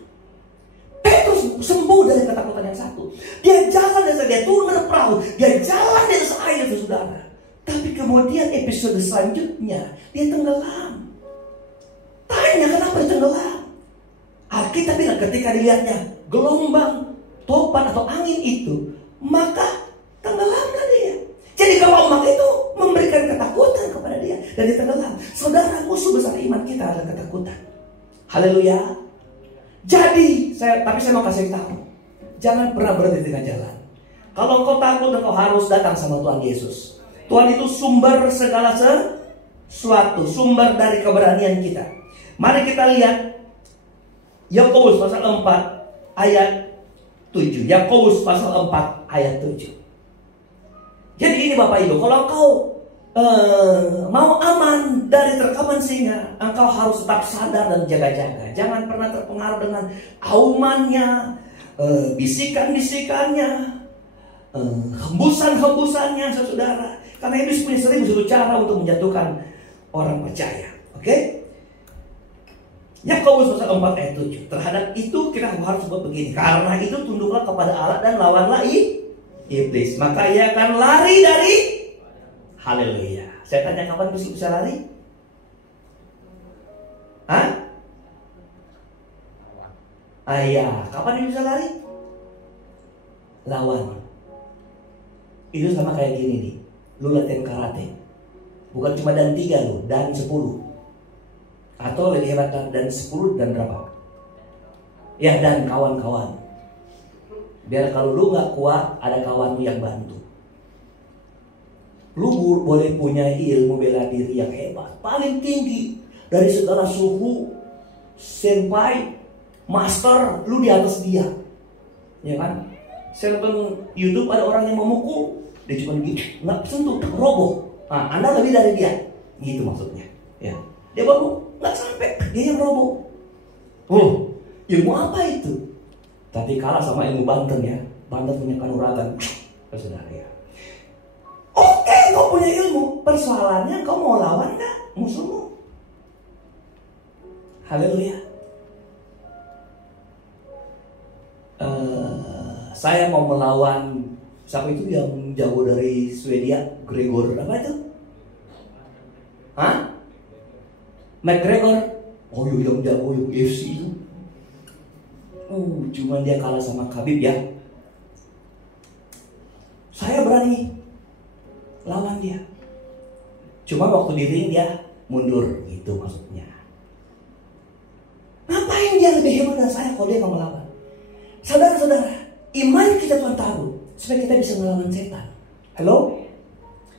Petrus sembuh dari ketakutan yang satu. Dia jalan dari dia turun dari perahu, dia jalan dari air itu saudara. Tapi kemudian episode selanjutnya dia tenggelam. Tanya kenapa dia tenggelam? Alkitab bilang ketika dilihatnya gelombang, topan atau angin itu, maka tenggelamkan dia. Jadi gelombang itu memberikan ketakutan kepada dia dan dia tenggelam. Saudara, musuh besar iman kita adalah ketakutan. Haleluya. Jadi tapi saya mau kasih tahu, jangan pernah berhenti dengan jalan. Kalau engkau takut, engkau harus datang sama Tuhan Yesus. Tuhan itu sumber segala sesuatu, sumber dari keberanian kita. Mari kita lihat Yakobus pasal 4 ayat 7. Yakobus pasal 4 ayat 7. Jadi ini Bapak Ibu, kalau engkau mau aman dari terkaman singa, engkau harus tetap sadar dan jaga-jaga. Jangan pernah terpengaruh dengan aumannya, bisikan-bisikannya, hembusan-hembusannya saudara. Karena iblis punya 1000 cara untuk menjatuhkan orang percaya. Oke? Yakobus pasal 4 ayat 7. Terhadap itu kita harus buat begini. Karena itu tunduklah kepada Allah dan lawanlah iblis, maka ia akan lari dari. Haleluya. Saya tanya, kapan bisa lari? Hah? Ayah, kapan dia bisa lari? Lawan. Itu sama kayak gini nih. Lu latihan karate. Bukan cuma dan 3 lu, dan 10. Atau lebih hebat dan 10 dan berapa? Ya, dan kawan-kawan. Biar kalau lu gak kuat, ada kawan lu yang bantu. Lu boleh punya ilmu bela diri yang hebat, paling tinggi dari segala suhu, senpai, master, lu di atas dia, ya kan? Saya nonton YouTube ada orang yang memukul, dia cuma gitu, nggak sentuh, roboh. Nah, Anda lebih dari dia, gitu maksudnya. Ya, dia baru nggak sampai, dia yang roboh. Ilmu apa itu? Tapi kalah sama ilmu Banten ya. Banten punya kanuragan, saudara ya. Oke, kau punya ilmu. Persoalannya kau mau lawan gak musuhmu? Haleluya. Saya mau melawan siapa itu yang jago dari Swedia, Gregor apa itu? Hah? McGregor. Oh, yang jago yang UFC itu. Cuma dia kalah sama Khabib ya. Saya berani lawan dia. Cuma waktu di ring dia mundur, gitu maksudnya. Ngapain dia lebih hebat dari saya kalau dia nggak melawan? Saudara-saudara, iman kita Tuhan taruh supaya kita bisa melawan setan. Halo?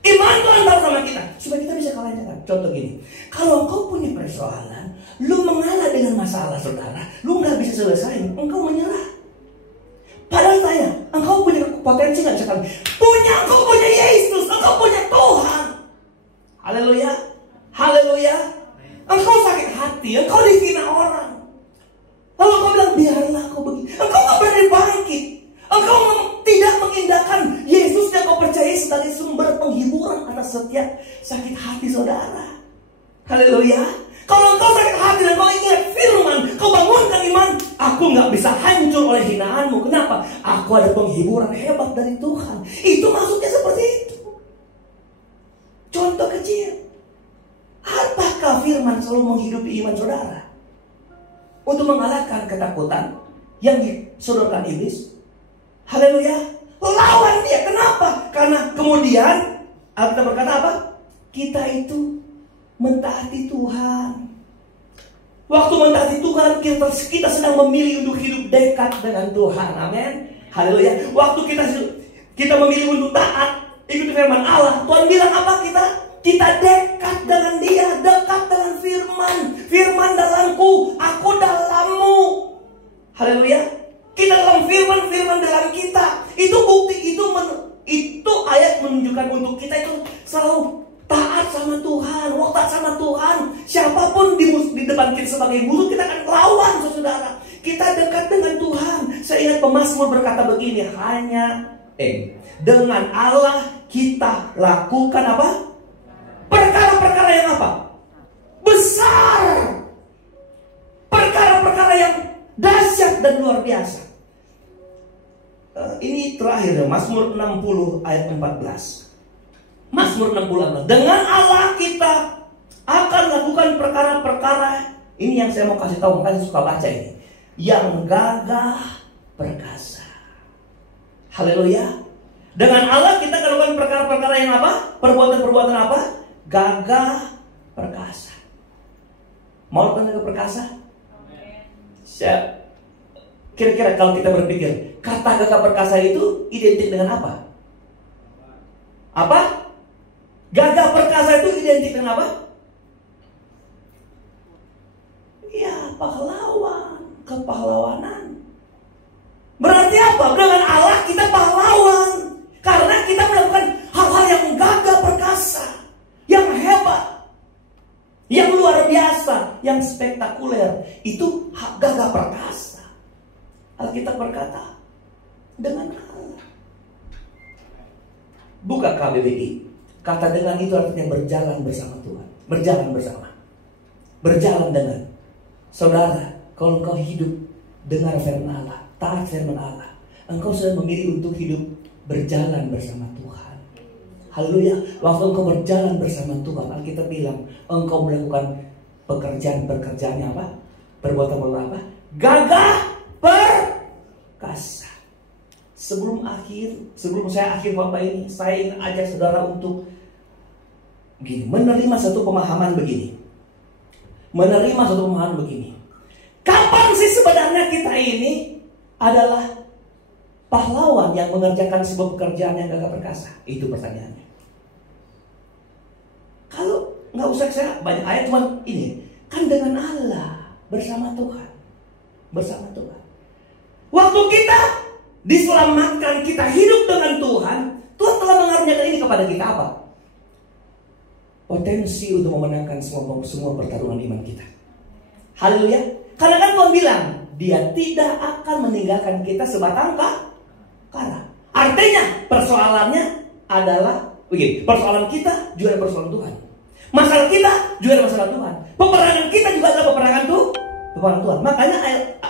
Iman Tuhan taruh sama kita supaya kita bisa kalahin setan. Contoh gini, kalau engkau punya persoalan, lu mengalah dengan masalah saudara, lu nggak bisa selesai, engkau menyerah. Padahal tanya, engkau punya potensi nggak misalkan? Engkau punya Yesus, engkau punya Tuhan. Haleluya, haleluya. Engkau sakit hati, engkau dihina orang. Lalu engkau bilang biarlah kau begini. Engkau nggak berani bangkit. Engkau tidak mengindahkan Yesus yang kau percaya sebagai sumber penghiburan atas setiap sakit hati saudara. Haleluya. Kalau engkau sakit hati dan kau ingat firman, kau bangunkan iman, aku nggak bisa hancur oleh hinaanmu. Kenapa? Aku ada penghiburan hebat dari Tuhan. Itu maksudnya seperti itu. Contoh kecil. Apakah firman selalu menghidupi iman saudara? Untuk mengalahkan ketakutan yang disodorkan iblis. Haleluya. Lawan dia. Kenapa? Karena kemudian kita berkata apa? Kita itu mentaati Tuhan. Waktu mentaati Tuhan, kita sedang memilih untuk hidup dekat dengan Tuhan. Amin. Haleluya. Waktu kita memilih untuk taat, ikuti firman Allah, Tuhan bilang apa kita? Kita dekat dengan Dia, dekat dengan firman. Firman dalamku, aku dalammu. Haleluya. Kita dalam firman, firman dalam kita. Itu bukti, itu ayat menunjukkan untuk kita itu selalu taat sama Tuhan, taat sama Tuhan. Siapapun di depan kita sebagai musuh, kita akan lawan, saudara. Kita dekat dengan Tuhan. Saya ingat pemazmur berkata begini, dengan Allah kita lakukan apa? Perkara-perkara yang apa? Besar. Perkara-perkara yang dahsyat dan luar biasa. Ini terakhir, Mazmur 60 ayat 14. Mazmur 60. Dengan Allah kita akan lakukan perkara-perkara. Ini yang saya mau kasih tahu, makanya suka baca ini. Yang gagah perkasa. Haleluya. Dengan Allah kita akan lakukan perkara-perkara yang apa? Perbuatan-perbuatan apa? Gagah perkasa. Mau kan gagah perkasa? Kira-kira kalau kita berpikir, kata gagah perkasa itu identik dengan apa? Apa? Gagah perkasa itu identik dengan apa? Ya, pahlawan, kepahlawanan. Berarti apa? Dengan Allah kita pahlawan. Karena kita melakukan hal-hal yang gagah perkasa, yang hebat, yang luar biasa, yang spektakuler. Itu gagah perkasa. Alkitab berkata, dengan Allah. Buka KBBI. Kata dengan itu artinya berjalan bersama Tuhan. Berjalan bersama. Berjalan dengan. Saudara, kalau engkau hidup dengar firman Allah, taat firman Allah, engkau sudah memilih untuk hidup berjalan bersama Tuhan. Haleluya. Waktu engkau berjalan bersama Tuhan, Alkitab bilang engkau melakukan pekerjaan-pekerjaannya apa? Perbuatan apa? Gagah perkasa. sebelum saya akhir khotbah ini, saya ingin ajak saudara untuk menerima satu pemahaman begini. Kapan sih sebenarnya kita ini adalah pahlawan yang mengerjakan sebuah pekerjaan yang gagah perkasa? Itu pertanyaannya. Kalau nggak usah saya banyak ayat, cuma ini kan dengan Allah, bersama Tuhan. Waktu kita diselamatkan, kita hidup dengan Tuhan, Tuhan telah mengaruniakan ini kepada kita apa? Potensi untuk memenangkan semua pertarungan iman kita. Haleluya. Karena kan Tuhan bilang, Dia tidak akan meninggalkan kita sebatang kara. Artinya persoalannya adalah begini, persoalan kita juga ada persoalan Tuhan. Masalah kita juga ada masalah Tuhan. Peperangan kita juga adalah peperangan Tuhan. Makanya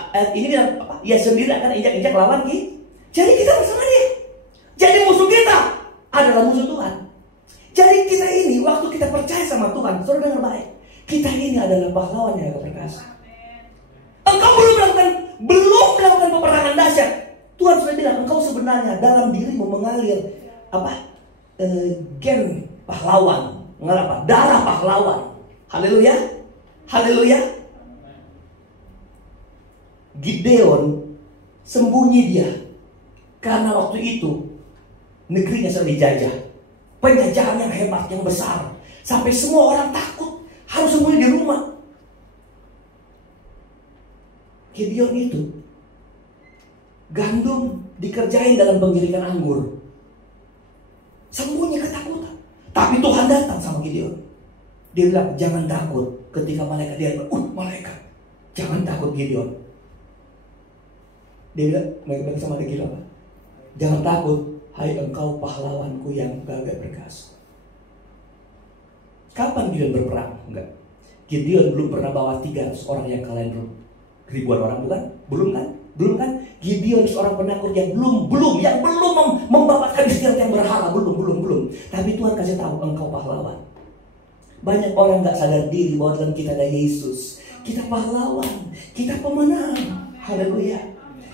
ayat ini apa? Ya sendiri akan injak-injak lawan kita. Jadi kita bersama Dia. Jadi musuh kita adalah musuh Tuhan. Jadi kita ini waktu kita percaya sama Tuhan, saudara dengar baik, kita ini adalah pahlawan yang perkasa. Engkau belum melakukan peperangan dahsyat. Tuhan sudah bilang engkau sebenarnya dalam dirimu mengalir gen pahlawan, darah pahlawan. Haleluya. Gideon sembunyi dia karena waktu itu negerinya sedang dijajah, penjajahan yang hebat, yang besar, sampai semua orang takut harus sembunyi di rumah. Gideon itu gandum dikerjain dalam penggirikan anggur, sembunyi ketakutan. Tapi Tuhan datang sama Gideon. Dia bilang jangan takut. Ketika malaikat dia bilang, malaikat, jangan takut Gideon. Dia bilang, mereka sama dia apa? Jangan takut, hai engkau pahlawanku yang gagah perkasa. Kapan Gideon berperang? Enggak. Gideon belum pernah bawa 300 orang yang kalahin ribuan orang, bukan? Belum kan? Gideon seorang penakut yang belum membabatkan istilah yang berhala, belum. Tapi Tuhan kasih tahu engkau pahlawan. Banyak orang gak sadar diri bahwa dalam kita ada Yesus. Kita pahlawan, kita pemenang. Haleluya.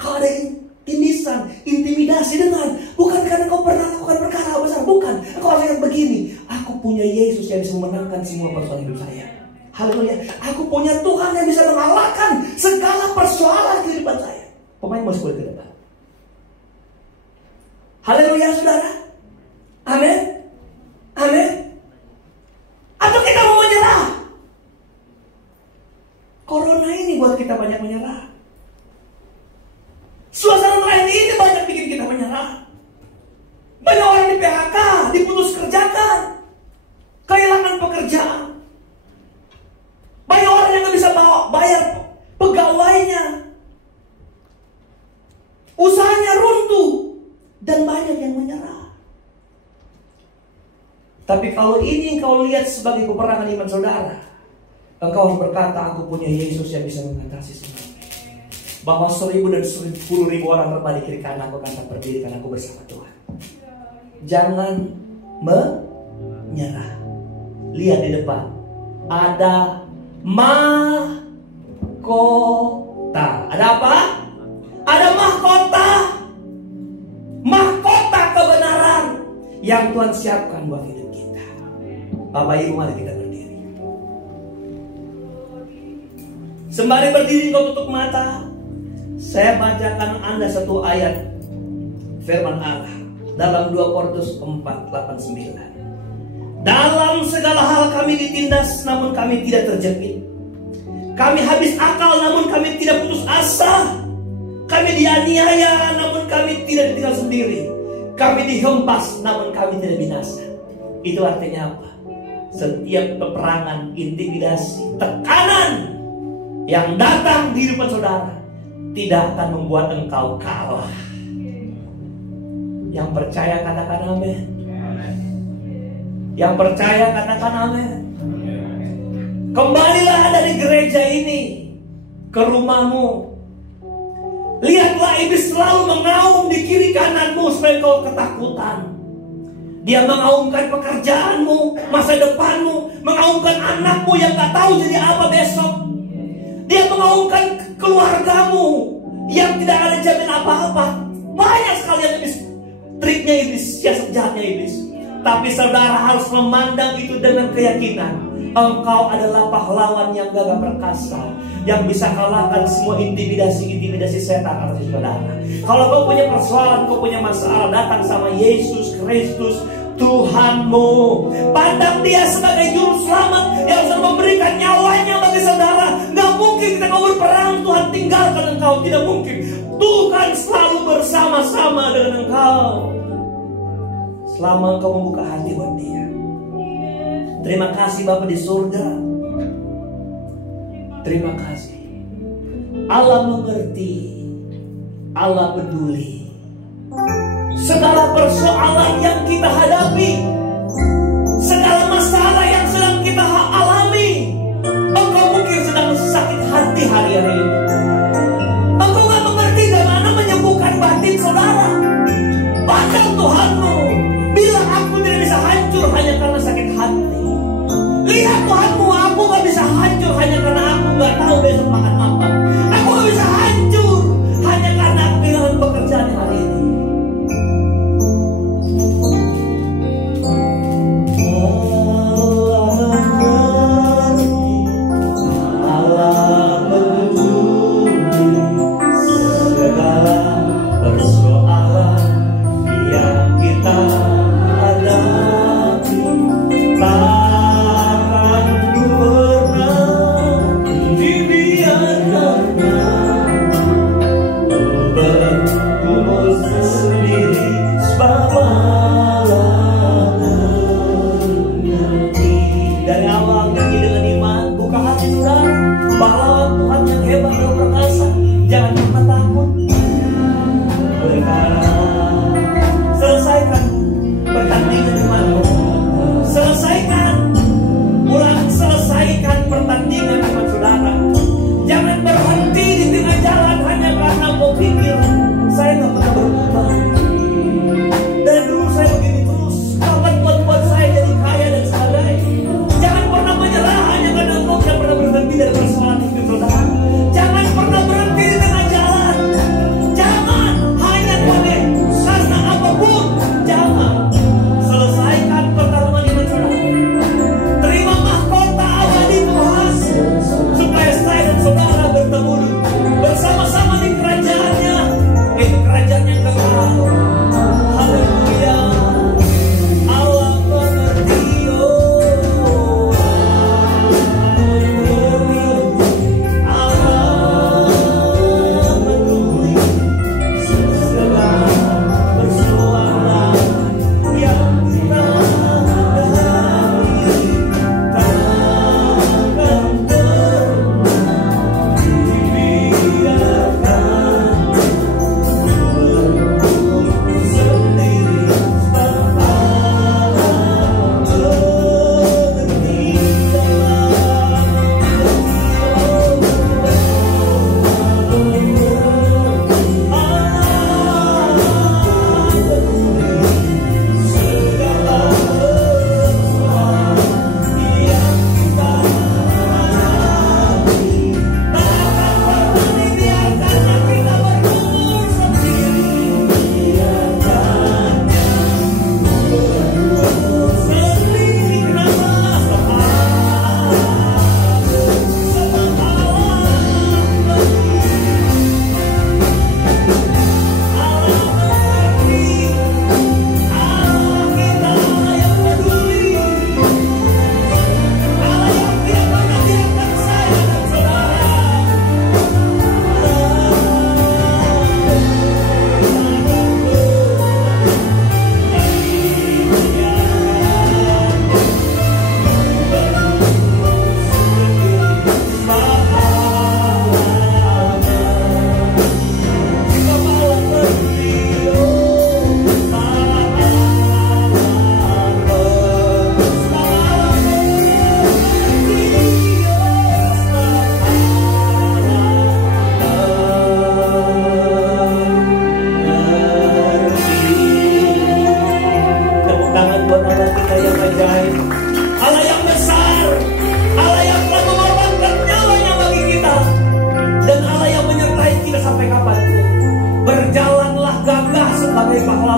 Kalau ada tindisan, intimidasi dengan, bukan karena kau pernah lakukan perkara besar, bukan. Engkau harus lihat begini, aku punya Yesus yang bisa memenangkan semua persoalan hidup saya. Haleluya. Aku punya Tuhan yang bisa mengalahkan segala persoalan kehidupan saya. Pemain mau boleh ke depan. Haleluya saudara. Amin. Atau kita mau menyerah? Corona ini buat kita banyak menyerah. Suasana terakhir ini banyak bikin kita menyerah. Banyak orang di PHK, diputus kerjakan, kehilangan pekerjaan. Banyak orang yang gak bisa bayar pegawainya, usahanya runtuh, dan banyak yang menyerah. Tapi kalau ini engkau lihat sebagai peperangan iman saudara, engkau harus berkata, aku punya Yesus yang bisa mengatasi semua. Bahwa 1.000 dan 10.000 orang terpadi kiri kanan aku akan tak berdiri karena aku bersama Tuhan. Jangan menyerah. Lihat di depan, ada mahkota. Ada apa? Ada mahkota. Mahkota kebenaran yang Tuhan siapkan buat hidup kita. Bapak Ibu, mari kita berdiri. Sembari berdiri kau tutup mata. Saya bacakan Anda satu ayat firman Allah dalam 2 Korintus 4:8-9. Dalam segala hal kami ditindas, namun kami tidak terjepit. Kami habis akal, namun kami tidak putus asa. Kami dianiaya, namun kami tidak ditinggal sendiri. Kami dihempas, namun kami tidak binasa. Itu artinya apa? Setiap peperangan, intimidasi, tekanan yang datang di hidup saudara tidak akan membuat engkau kalah. Yang percaya katakan amin. Yang percaya katakan amin. Kembalilah dari gereja ini ke rumahmu. Lihatlah iblis selalu mengaum di kiri kananmu supaya kau ketakutan. Dia mengaumkan pekerjaanmu, masa depanmu, mengaumkan anakmu yang gak tahu jadi apa besok. Dia mengaumkan keluargamu yang tidak ada jamin apa-apa. Banyak banyak sekali yang iblis, triknya iblis, siasat jahatnya iblis. Tapi saudara harus memandang itu dengan keyakinan. Engkau adalah pahlawan yang gagah perkasa, yang bisa kalahkan semua intimidasi setan atas saudara. Kalau kau punya persoalan, kau punya masalah, datang sama Yesus Kristus Tuhanmu. Pandang Dia sebagai juru selamat yang sudah memberikan nyawanya bagi saudara. Gak mungkin kita kau berperang, Tuhan tinggalkan engkau. Tidak mungkin. Tuhan selalu bersama-sama dengan engkau selama engkau membuka hati buat Dia. Terima kasih Bapa di surga. Terima kasih. Allah mengerti, Allah peduli. Segala persoalan yang kita hadapi, segala masalah yang sedang kita alami, engkau mungkin sedang sakit hati hari-hari ini. Engkau gak mengerti bagaimana menyembuhkan batin saudara. Pandang Tuhanmu. Bila aku tidak bisa hancur hanya karena sakit hati, lihat Tuhanmu, aku gak bisa hancur hanya karena aku gak tahu besok makan apa. Aku gak bisa hancur hanya karena aku kehilangan pekerjaan hari ini.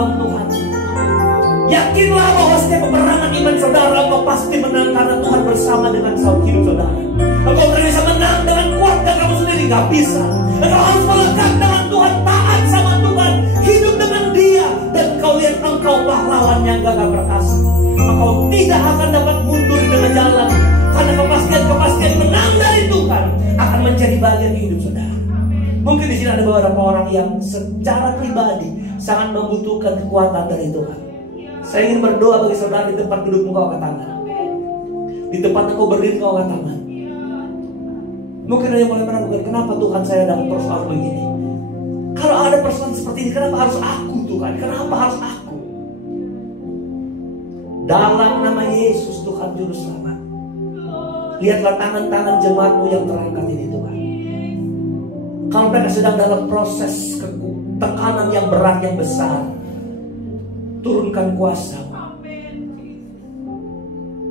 dalam Tuhan. Yakinlah bahwa setiap peperangan iman saudara, engkau pasti menang karena Tuhan bersama dengan hidup saudara. Engkau tidak bisa menang dengan kuatnya kamu sendiri, gak bisa. Engkau harus melekat dengan Tuhan, taat sama Tuhan, hidup dengan Dia, dan kau lihat engkau pahlawan yang gagah perkasa. Engkau tidak akan dapat mundur di tengah jalan, karena kepastian menang dari Tuhan akan menjadi bagian hidup saudara. Mungkin di sini ada beberapa orang yang secara pribadi sangat membutuhkan kekuatan dari Tuhan. Saya ingin berdoa bagi saudara di tempat duduk engkau angkat tangan. Di tempat engkau berdiri engkau angkat tangan. Mungkin ada yang mulai meragukan, kenapa Tuhan saya dapat persoalan begini? Kalau ada persoalan seperti ini, kenapa harus aku Tuhan? Kenapa harus aku? Dalam nama Yesus Tuhan Juru Selamat, lihatlah tangan-tangan jemaatmu yang terangkat ini Tuhan. Kalau mereka sedang dalam proses tekanan yang berat, yang besar, turunkan kuasa.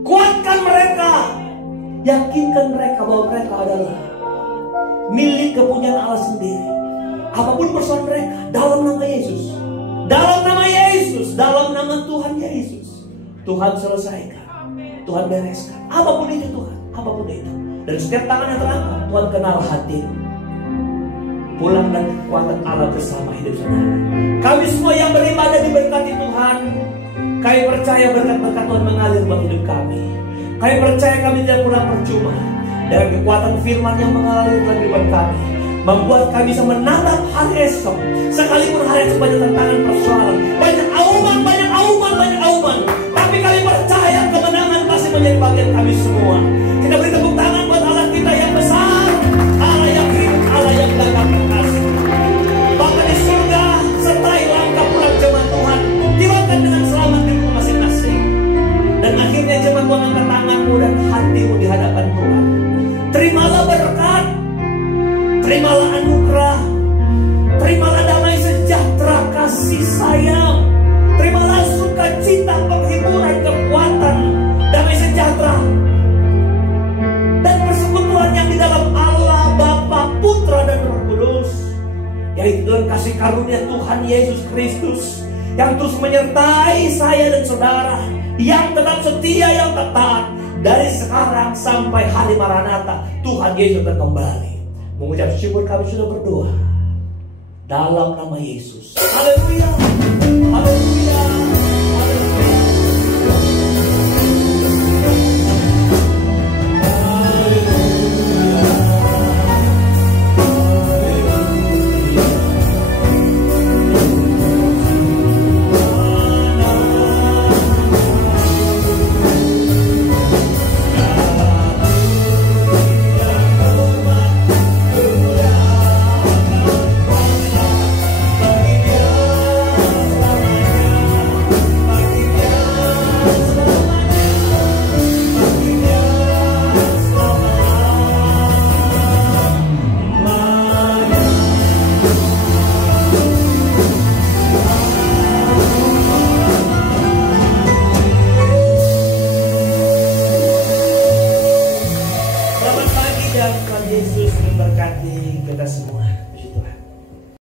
Kuatkan mereka. Yakinkan mereka bahwa mereka adalah milik kepunyaan Allah sendiri. Apapun persoalan mereka, dalam nama Yesus, dalam nama Yesus, dalam nama Tuhan Yesus, Tuhan selesaikan, Tuhan bereskan. Apapun itu Tuhan, apapun itu. Dan setiap tangan yang terangkat, Tuhan kenal hatimu. Pulang dan kekuatan Allah bersama hidup saudara. Kami semua yang beribadah diberkati Tuhan. Kami percaya berkat-berkat Tuhan mengalir buat hidup kami. Kami percaya kami tidak pulang percuma. Dengan kekuatan firman yang mengalir dalam kehidupan kami, membuat kami bisa menatap hari esok. Sekalipun hari esok banyak tantangan persoalan, banyak auman. Tapi kami percaya kemenangan pasti menjadi bagian kami semua. Kita beri tepuk tangan buat Allah kita yang besar, Allah yang hidup, Allah yang gagah perkasa. Bapa di surga, sertai langkah pulang jemaat Tuhan, tibakan dengan selamat di rumah masing-masing. Dan akhirnya jemaat Tuhan angkat tanganmu dan hatimu di hadapan Tuhan. Terimalah berkat, terimalah anugerah, terimalah damai sejahtera, kasih sayang, terimalah sukacita, penghiburan, kekuatan, damai sejahtera, dan persekutuan yang di dalam Allah Bapa, Putra dan Roh Kudus, yaitu dalam kasih karunia Tuhan Yesus Kristus yang terus menyertai saya dan saudara, yang tetap setia, yang tetap dari sekarang sampai hari Maranatha Tuhan Yesus akan kembali. Mengucap syukur kami sudah berdoa dalam nama Yesus. Haleluya.